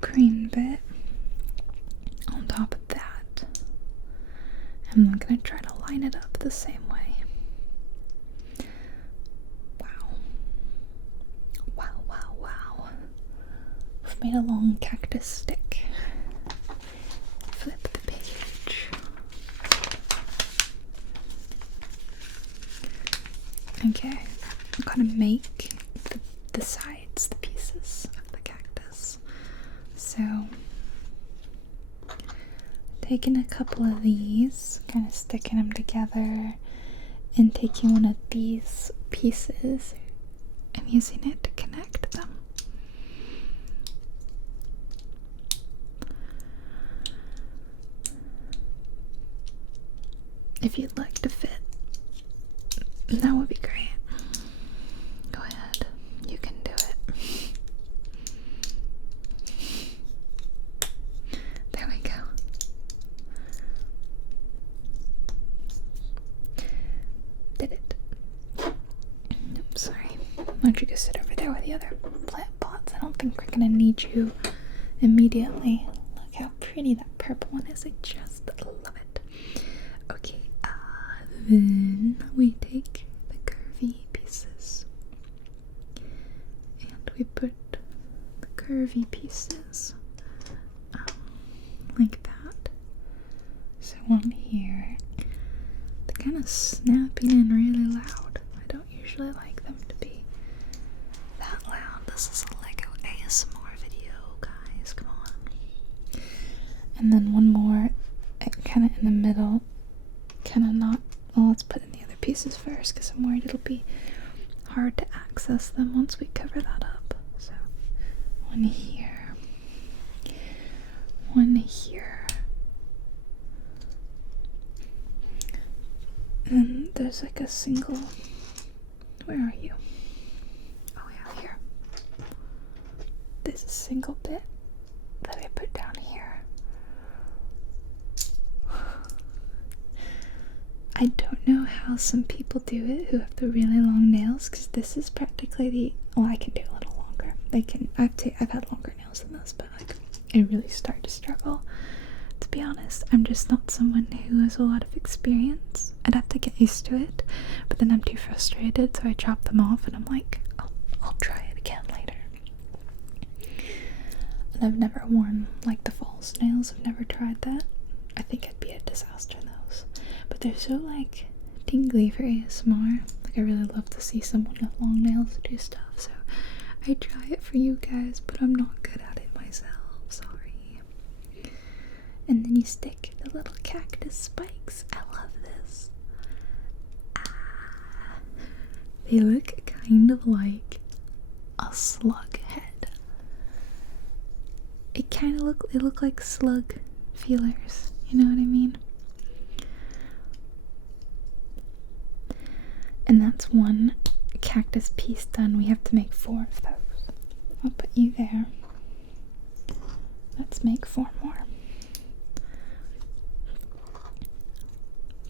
green bit on top of that. And I'm gonna try to line it up the same way. Wow. Wow, wow, wow. We've made a long cactus stick. Flip the page. Okay, I'm gonna make the sides, the pieces of the cactus. So, taking a couple of these, kind of sticking them together, and taking one of these pieces and using it to connect them. if you'd like to fit, that would be great. Go ahead, you can do it. There we go. Did it. I'm sorry. Why don't you go sit over there with the other plant pots? I don't think we're gonna need you immediately. Look how pretty that purple one is. I just love it. Okay, then we take the curvy pieces and we put the curvy pieces like that. So on here, they're kind of snapping in really loud. I don't usually like them to be that loud. This is a Lego ASMR video, guys. Come on. And then one more, kind of in the middle, kind of not. Well, let's put in the other pieces first because I'm worried it'll be hard to access them once we cover that up. So, one here, one here, and there's like a single. Where are you? Oh yeah, here. There's a single bit that I put down here. I don't know how some people do it who have the really long nails, because this is practically the. Well, I can do a little longer. I've had longer nails than this, but like I really start to struggle. To be honest, I'm just not someone who has a lot of experience. I'd have to get used to it, but then I'm too frustrated, so I chop them off, and I'm like, I'll try it again later. And I've never worn like the false nails. I've never tried that. I think I'd be a disaster in those. But they're so like tingly for ASMR. Like I really love to see someone with long nails do stuff. So I try it for you guys, but I'm not good at it myself. Sorry. And then you stick the little cactus spikes. I love this. They look kind of like a slug head. They look like slug feelers. You know what I mean? And that's one cactus piece done. We have to make 4 of those. I'll put you there. Let's make 4 more.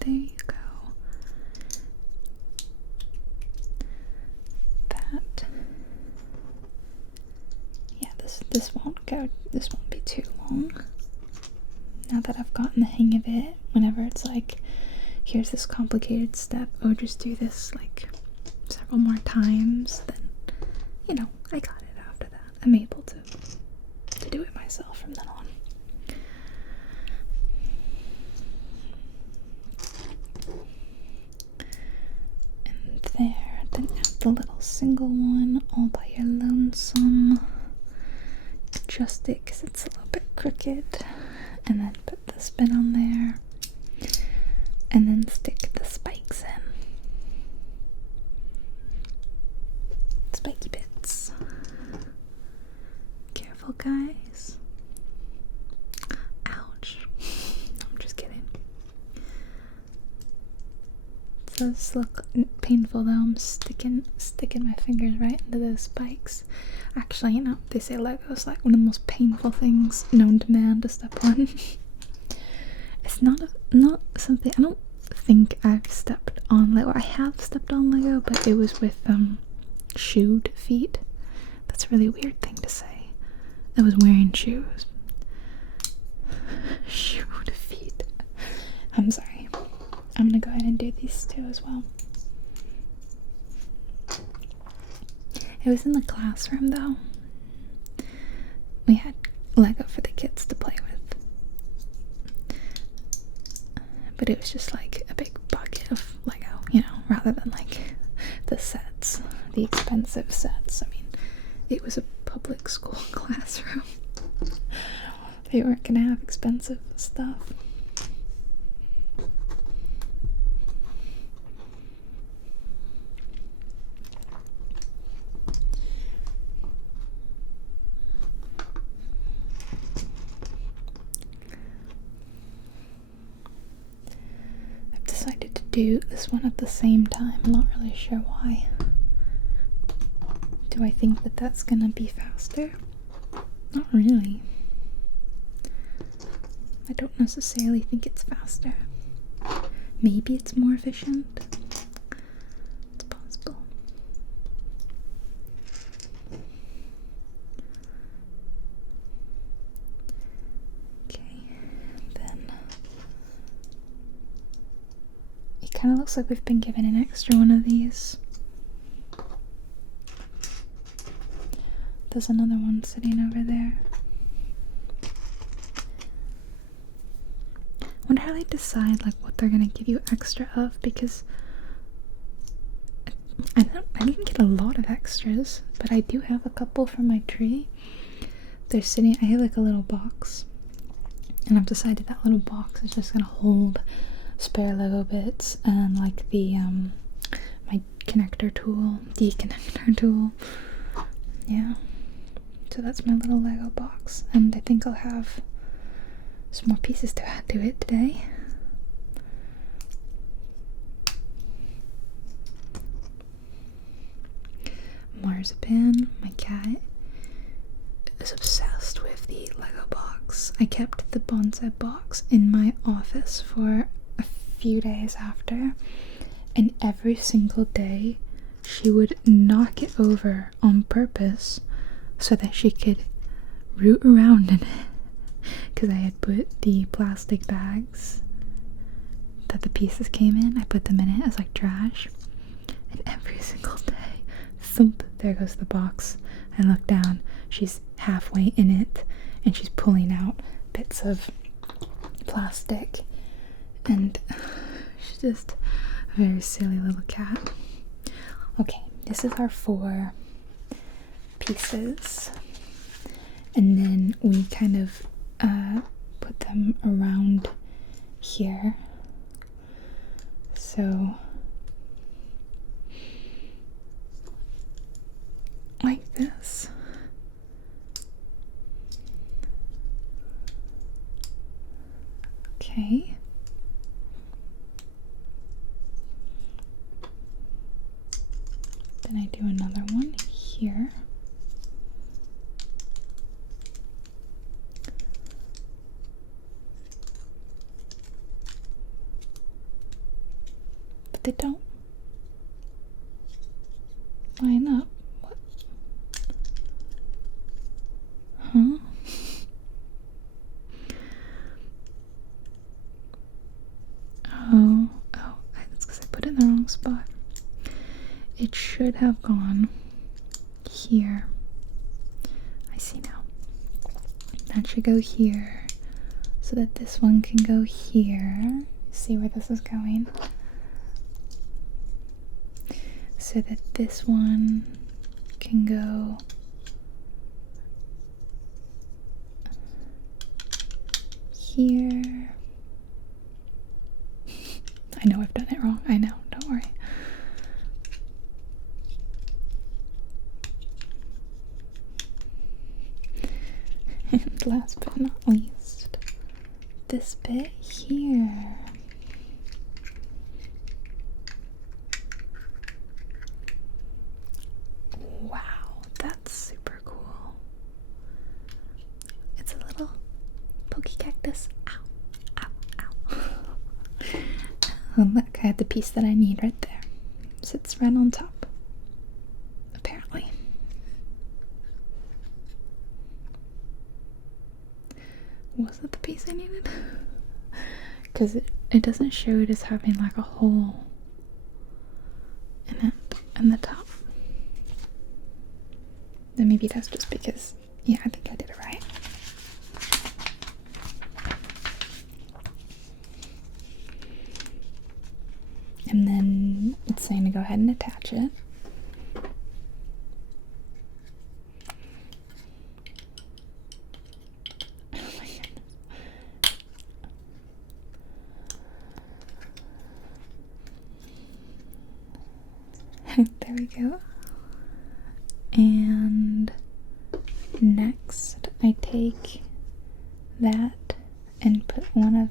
There you go. That. Yeah, this won't be too long. Now that I've gotten the hang of it, whenever it's like, here's this complicated step, oh, just do this like several more times, then, you know, I got it after that. I'm able to do it myself from then on. And there, then add the little single one all by your lonesome. Adjust it because it's a little bit crooked. And then put the spin on there. And then stick the spikes in. Spiky bits. Careful, guys. Ouch. I'm just kidding. It does look painful though. I'm sticking my fingers right into those spikes. Actually, you know, they say Lego is like one of the most painful things known to man to step on. It's not something. I don't think I've stepped on Lego. I have stepped on Lego, but it was with shoed feet. That's a really weird thing to say. I was wearing shoes. Shoed feet. I'm sorry. I'm gonna go ahead and do these two as well. It was in the classroom though. We had Lego for the kids to play with. But it was just like a big bucket of Lego, you know, rather than like the sets, the expensive sets. I mean, it was a public school classroom. They weren't gonna have expensive stuff. do this one at the same time. I'm not really sure why. Do I think that that's gonna be faster? Not really. I don't necessarily think it's faster. Maybe it's more efficient. It's possible. Okay, then it kind of looks like we've been given an extra one of these. There's another one sitting over there. I wonder how they decide like what they're gonna give you extra of, because I didn't get a lot of extras, but I do have a couple from my tree. They're sitting, I have like a little box, and I've decided that little box is just gonna hold spare Lego bits and like the my connector tool, deconnector tool. Yeah. So that's my little Lego box, and I think I'll have some more pieces to add to it today. Marzipan, my cat, is obsessed with the Lego box. I kept the bonsai box in my office for a few days after, and every single day she would knock it over on purpose so that she could root around in it, because I had put the plastic bags that the pieces came in, I put them in it as like trash, and every single day, thump, there goes the box. I look down, she's halfway in it, and she's pulling out bits of plastic, and she's just a very silly little cat. Okay, this is our 4 pieces, and then we kind of put them around here, so like this. Okay. Then I do another one here. But they don't line up. What? Huh? Oh, that's because I put it in the wrong spot. It should have gone here. I see now. That should go here, so that this one can go here. See where this is going? So that this one can go here. I know I've done it wrong. I know, don't worry. And last but not least, this bit here. Wow, that's super cool. It's a little pokey cactus. Ow, ow, ow. Oh, look, I have the piece that I need right there. Sits right on top, apparently. Was that the piece I needed? Because it doesn't show it as having like a hole in it, in the top. Then maybe that's just because, yeah, I think I did it right. And then it's saying to go ahead and attach it. Oh my goodness. There we go. And next I take that and put one of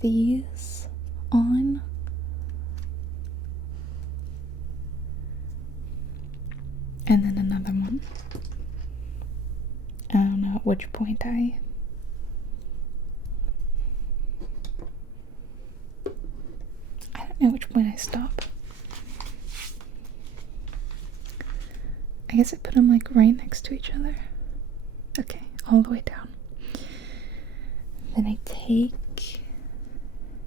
these on. And then another one. I don't know at which point I don't know which point I stop. I guess I put them like right next to each other. Okay, all the way down. Then I take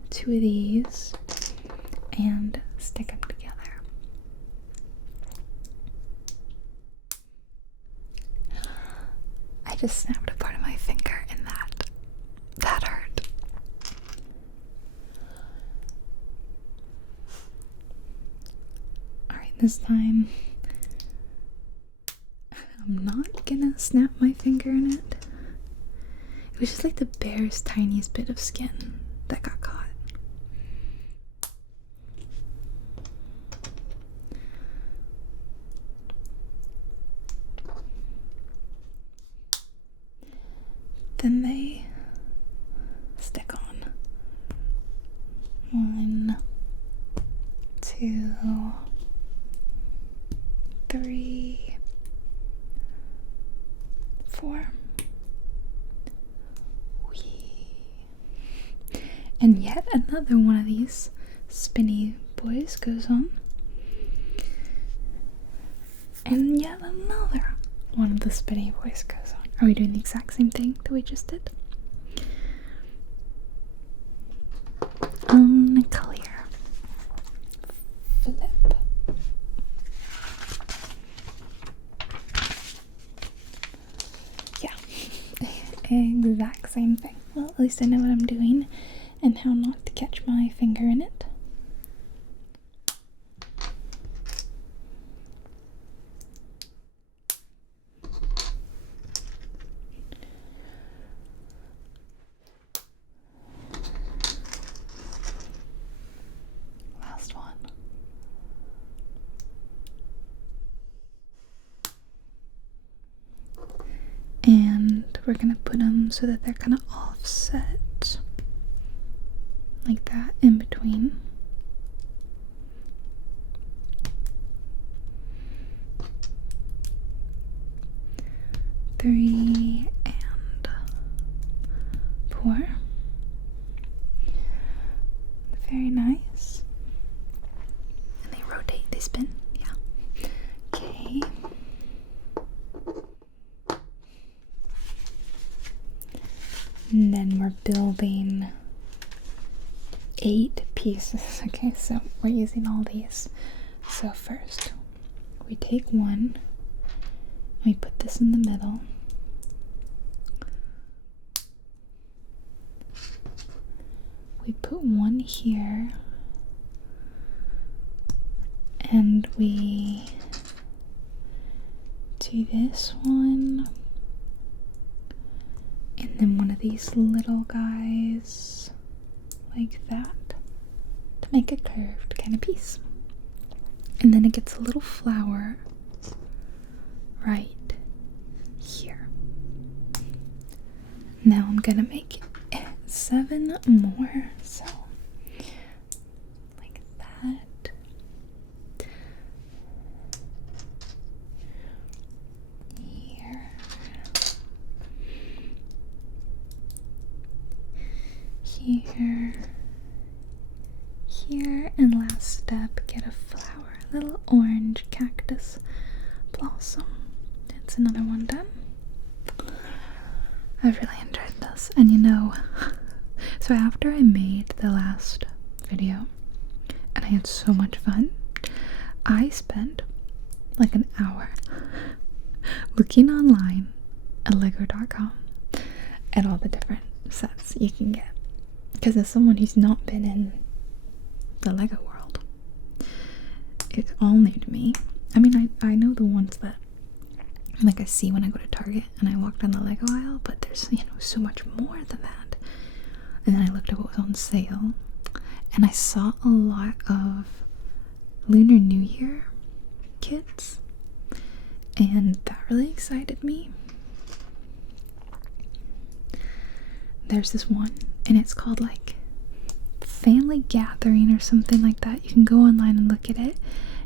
two of these and stick them together. I just snapped a part of my finger and that hurt. Alright, this time I'm not gonna snap my finger in it. It was just like the barest tiniest bit of skin that got caught. Then they stick on. 1, 2, 3, 4. And yet another one of these spinny boys goes on. And yet another one of the spinny boys goes on. Are we doing the exact same thing that we just did? Unclear. Flip. Yeah, exact same thing. Well, at least I know what I'm doing and how not to catch my finger in it. Last one. And we're gonna put them so that they're kind of offset. Like that, in between. Three and 4. Very nice. And they rotate, they spin, yeah. Okay. And then we're building 8 pieces. Okay, so we're using all these. So first, we take one, we put this in the middle. We put one here, and we do this one, and then one of these little guys like that to make a curved kind of piece. And then it gets a little flower right here. Now I'm gonna make 7 more, so like that. Here. Here. Here, and last step, get a flower, little orange cactus blossom. That's another one done. I've really enjoyed this, and you know, so after I made the last video and I had so much fun, I spent like an hour looking online at lego.com at all the different sets you can get, because as someone who's not been in the Lego world, it's all new to me. I mean, I know the ones that like I see when I go to Target and I walk down the Lego aisle, but there's, you know, so much more than that. And then I looked at what was on sale, and I saw a lot of Lunar New Year kits, and that really excited me. There's this one, and it's called like family gathering or something like that. You can go online and look at it,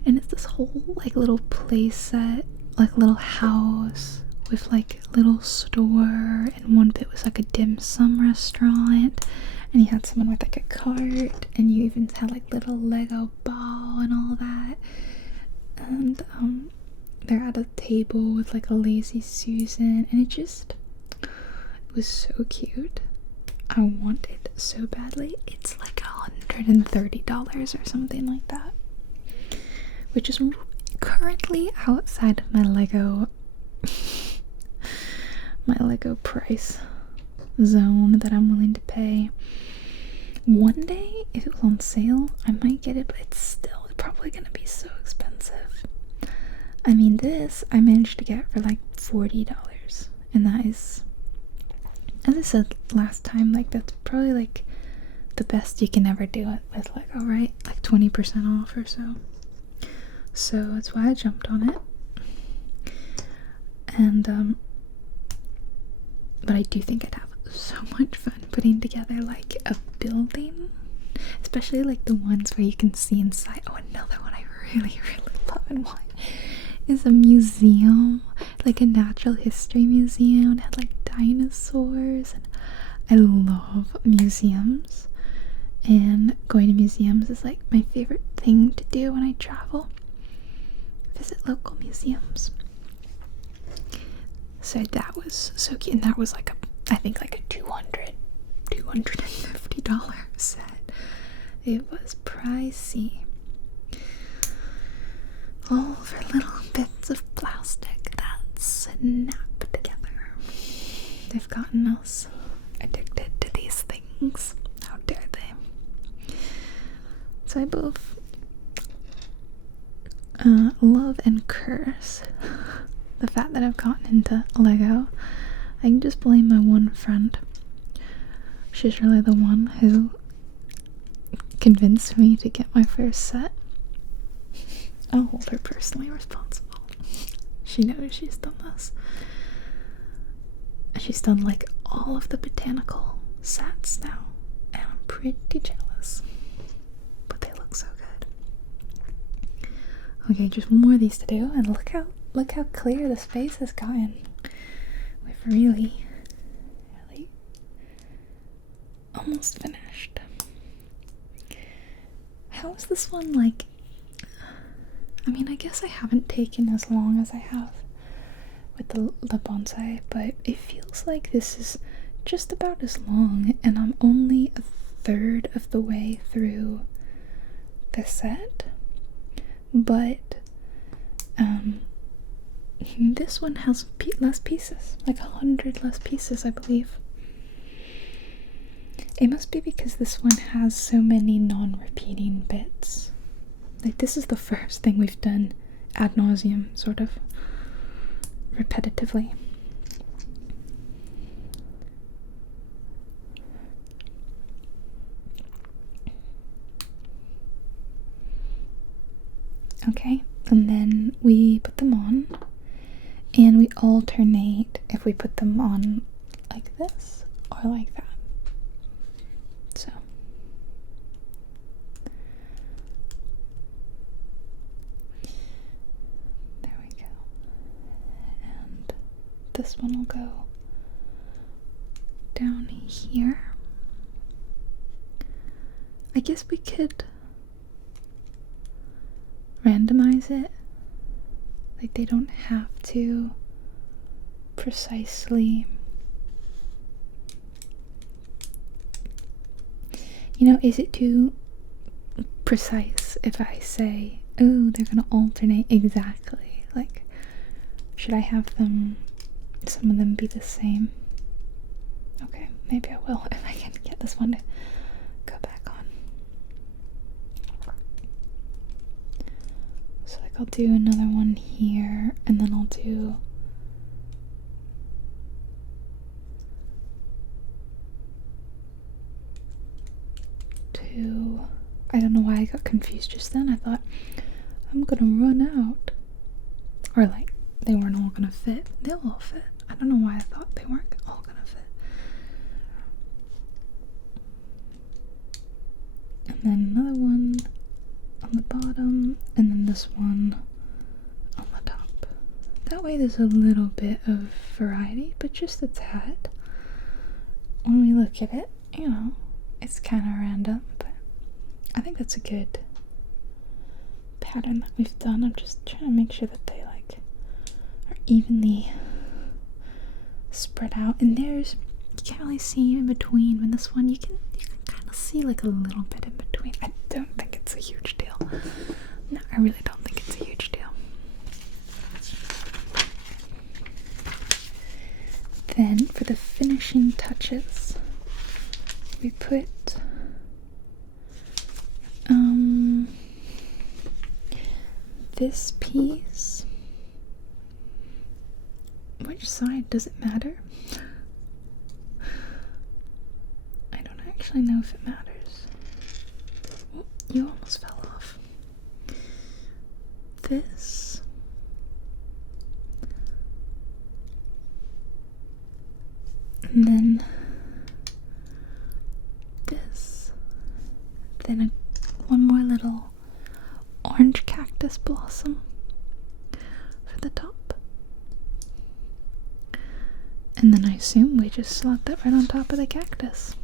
and it's this whole like little play set, like little house with like little store, and one bit was like a dim sum restaurant, and you had someone with like a cart, and you even had like little Lego ball and all that. And they're at a table with like a lazy Susan, and it was so cute. I want it so badly. It's like $130 or something like that, which is currently outside of my Lego price zone that I'm willing to pay. One day, if it was on sale, I might get it, but it's still probably gonna be so expensive. I mean, this I managed to get for like $40, and that is, as I said last time, like that's probably like the best you can ever do it with Lego, right? Like 20% off or so. So that's why I jumped on it. And but I do think I'd have so much fun putting together like a building, especially like the ones where you can see inside. Oh, another one I really love and want is a museum, like a natural history museum. It had like dinosaurs, and I love museums, and going to museums is like my favorite thing to do when I travel. Visit local museums. So that was so cute, and that was like I think like a $250 set. It was pricey. All for little bits of plastic that snap together. They've gotten us addicted to these things. How dare they? So I both love and curse the fact that I've gotten into Lego. I can just blame my one friend. She's really the one who convinced me to get my first set. I'll hold her personally responsible. She knows she's done this. She's done like all of the botanical sets now, and I'm pretty jealous. But they look so good. Okay, just more of these to do, and look how clear the space has gotten. We've really almost finished. How is this one like? I mean, I guess I haven't taken as long as I have with the bonsai, but it feels like this is just about as long, and I'm only a third of the way through the set. But this one has less pieces, like 100 less pieces, I believe. It must be because this one has so many non-repeating bits. Like, this is the first thing we've done ad nauseum, sort of repetitively. Okay, and then we put them on, and we alternate if we put them on like this or like that. So there we go. And this one will go down here. I guess we could randomize it. Like, they don't have to precisely, you know, is it too precise if I say, oh, they're gonna alternate exactly? Like, should I have them, some of them be the same? Okay, maybe I will if I can get this one to go back on. So like, I'll do another one here, and then I'll do two. I don't know why I got confused just then. I thought, I'm gonna run out. Or like, they weren't all gonna fit. They'll all fit. I don't know why I thought they weren't all gonna fit. and then another one on the bottom, and then this one on the top. That way there's a little bit of variety, but just a tad. When we look at it, you know, it's kind of random, but I think that's a good pattern that we've done. I'm just trying to make sure that they like are evenly spread out. And there's, you can't really see in between. When this one, you can kind of see like a little bit in between. I don't think it's a huge deal. No, I really don't think it's a huge deal. Then for the finishing touches, we put this piece. Which side does it matter? I don't actually know if it matters. Oh, you almost fell off. This. And then this. Then one more little orange cactus blossom for the top. And then I assume we just slot that right on top of the cactus.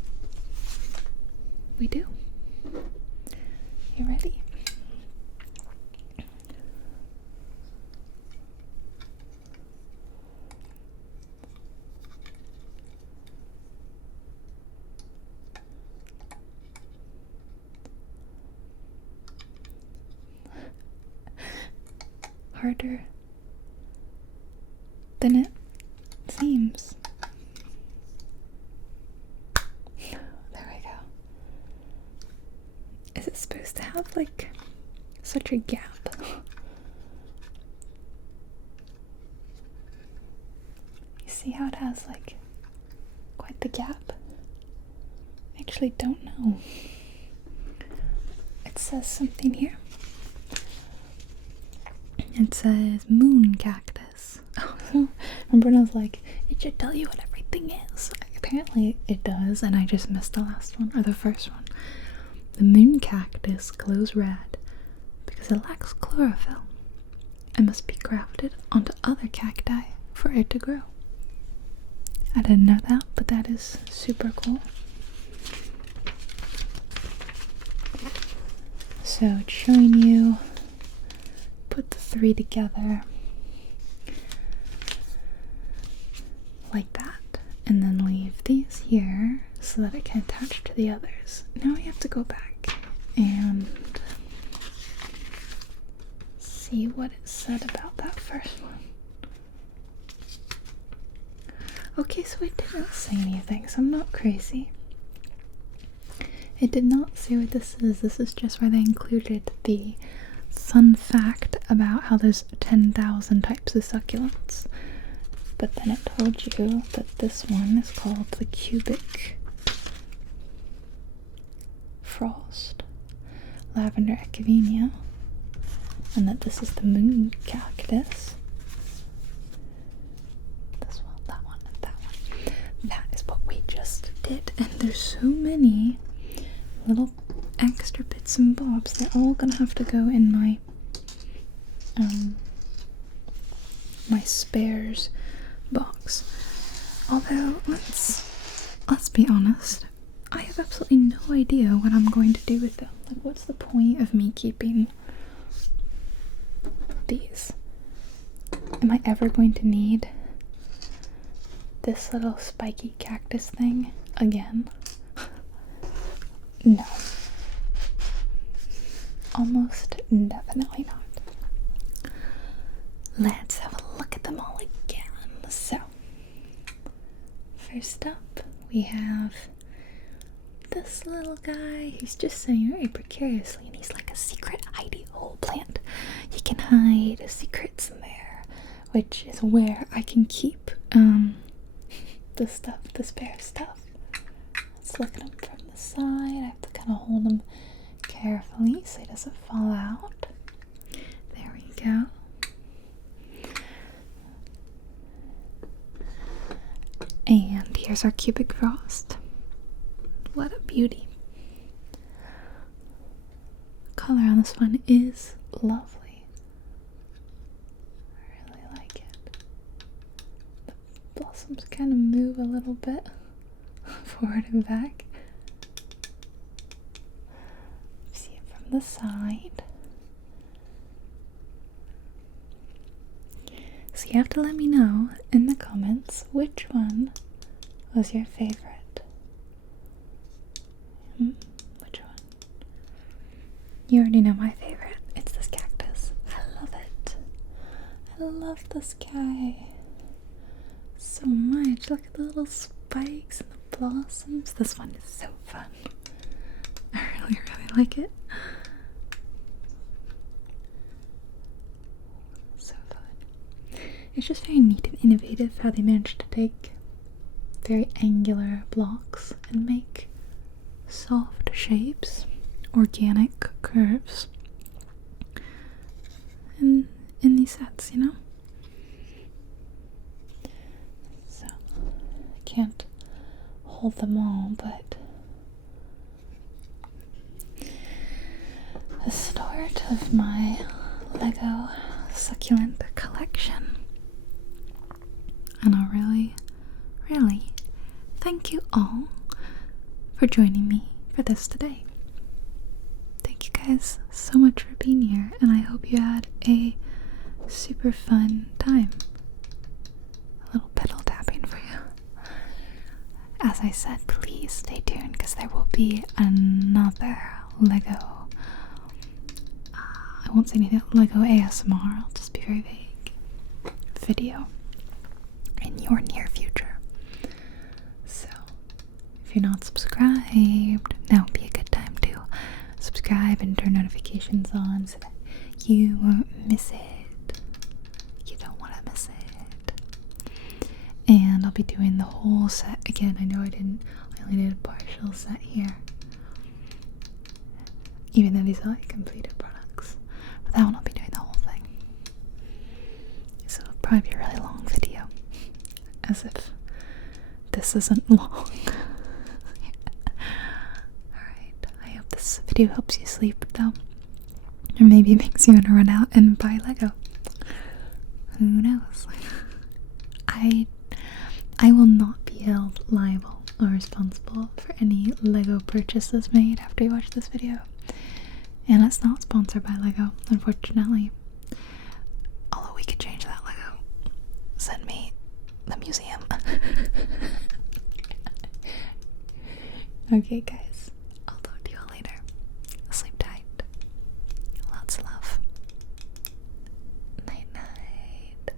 We do. You ready? Harder than it seems. There we go. Is it supposed to have like such a gap? You see how it has like quite the gap? I actually don't know. It says something here. It says moon cactus. Remember when I was like, it should tell you what everything is. Apparently it does, and I just missed the last one, or the first one. The moon cactus glows red because it lacks chlorophyll and must be grafted onto other cacti for it to grow. I didn't know that, but that is super cool. So it's showing you, put the three together like that, and then leave these here so that it can attach to the others. Now we have to go back and see what it said about that first one. Okay, so it didn't say anything, so I'm not crazy. It did not say what this is. This is just where they included the fun fact about how there's 10,000 types of succulents. But then it told you that this one is called the cubic frost lavender echinacea, and that this is the moon cactus. This one, that one, and that one. That is what we just did, and there's so many little extra bits and bobs. They're all gonna have to go in my my spares box. Although let's be honest, I have absolutely no idea what I'm going to do with them. Like, what's the point of me keeping these? Am I ever going to need this little spiky cactus thing again? No. Almost definitely not. Let's have a look at them all again. So, first up, we have this little guy. He's just saying very precariously, and he's like a secret hidey hole plant. You can hide secrets in there, which is where I can keep the stuff, the spare stuff. Let's look at him from the side. I have to kind of hold him carefully so he doesn't fall out. There we go. And here's our cubic frost. What a beauty. color on this one is lovely. I really like it. The blossoms kind of move a little bit forward and back. See it from the side. So you have to let me know in the comments which one was your favorite. Which one? You already know my favorite. It's this cactus. I love it. I love this guy so much. Look at the little spikes and the blossoms. This one is so fun. I really, really like it. So fun. It's just very neat and innovative how they managed to take very angular blocks and make soft shapes, organic curves in these sets, you know? So, I can't hold them all, but the start of my Lego succulent collection. And I'll really, really thank you all for joining me for this today. Thank you guys so much for being here, and I hope you had a super fun time. A little pedal tapping for you. As I said, please stay tuned because there will be another Lego. I won't say anything Lego ASMR, I'll just be very vague. Video in your near future. So, if you're not subscribed, now would be a good time to subscribe and turn notifications on so that you won't miss it. You don't want to miss it. And I'll be doing the whole set again. I know I only did a partial set here. Even though these are like completed products. But that one I'll be doing the whole thing. So it'll probably be a really long video. As if this isn't long. Alright, I hope this video helps you sleep though. Or maybe it makes you want to run out and buy Lego. Who knows? I will not be held liable or responsible for any Lego purchases made after you watch this video. And it's not sponsored by Lego, unfortunately. Although we could change that, Lego. Send me the museum. Okay, guys. I'll talk to you all later. Sleep tight. Lots of love. Night night.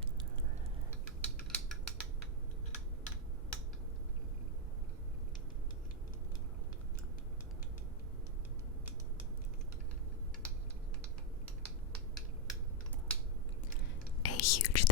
A huge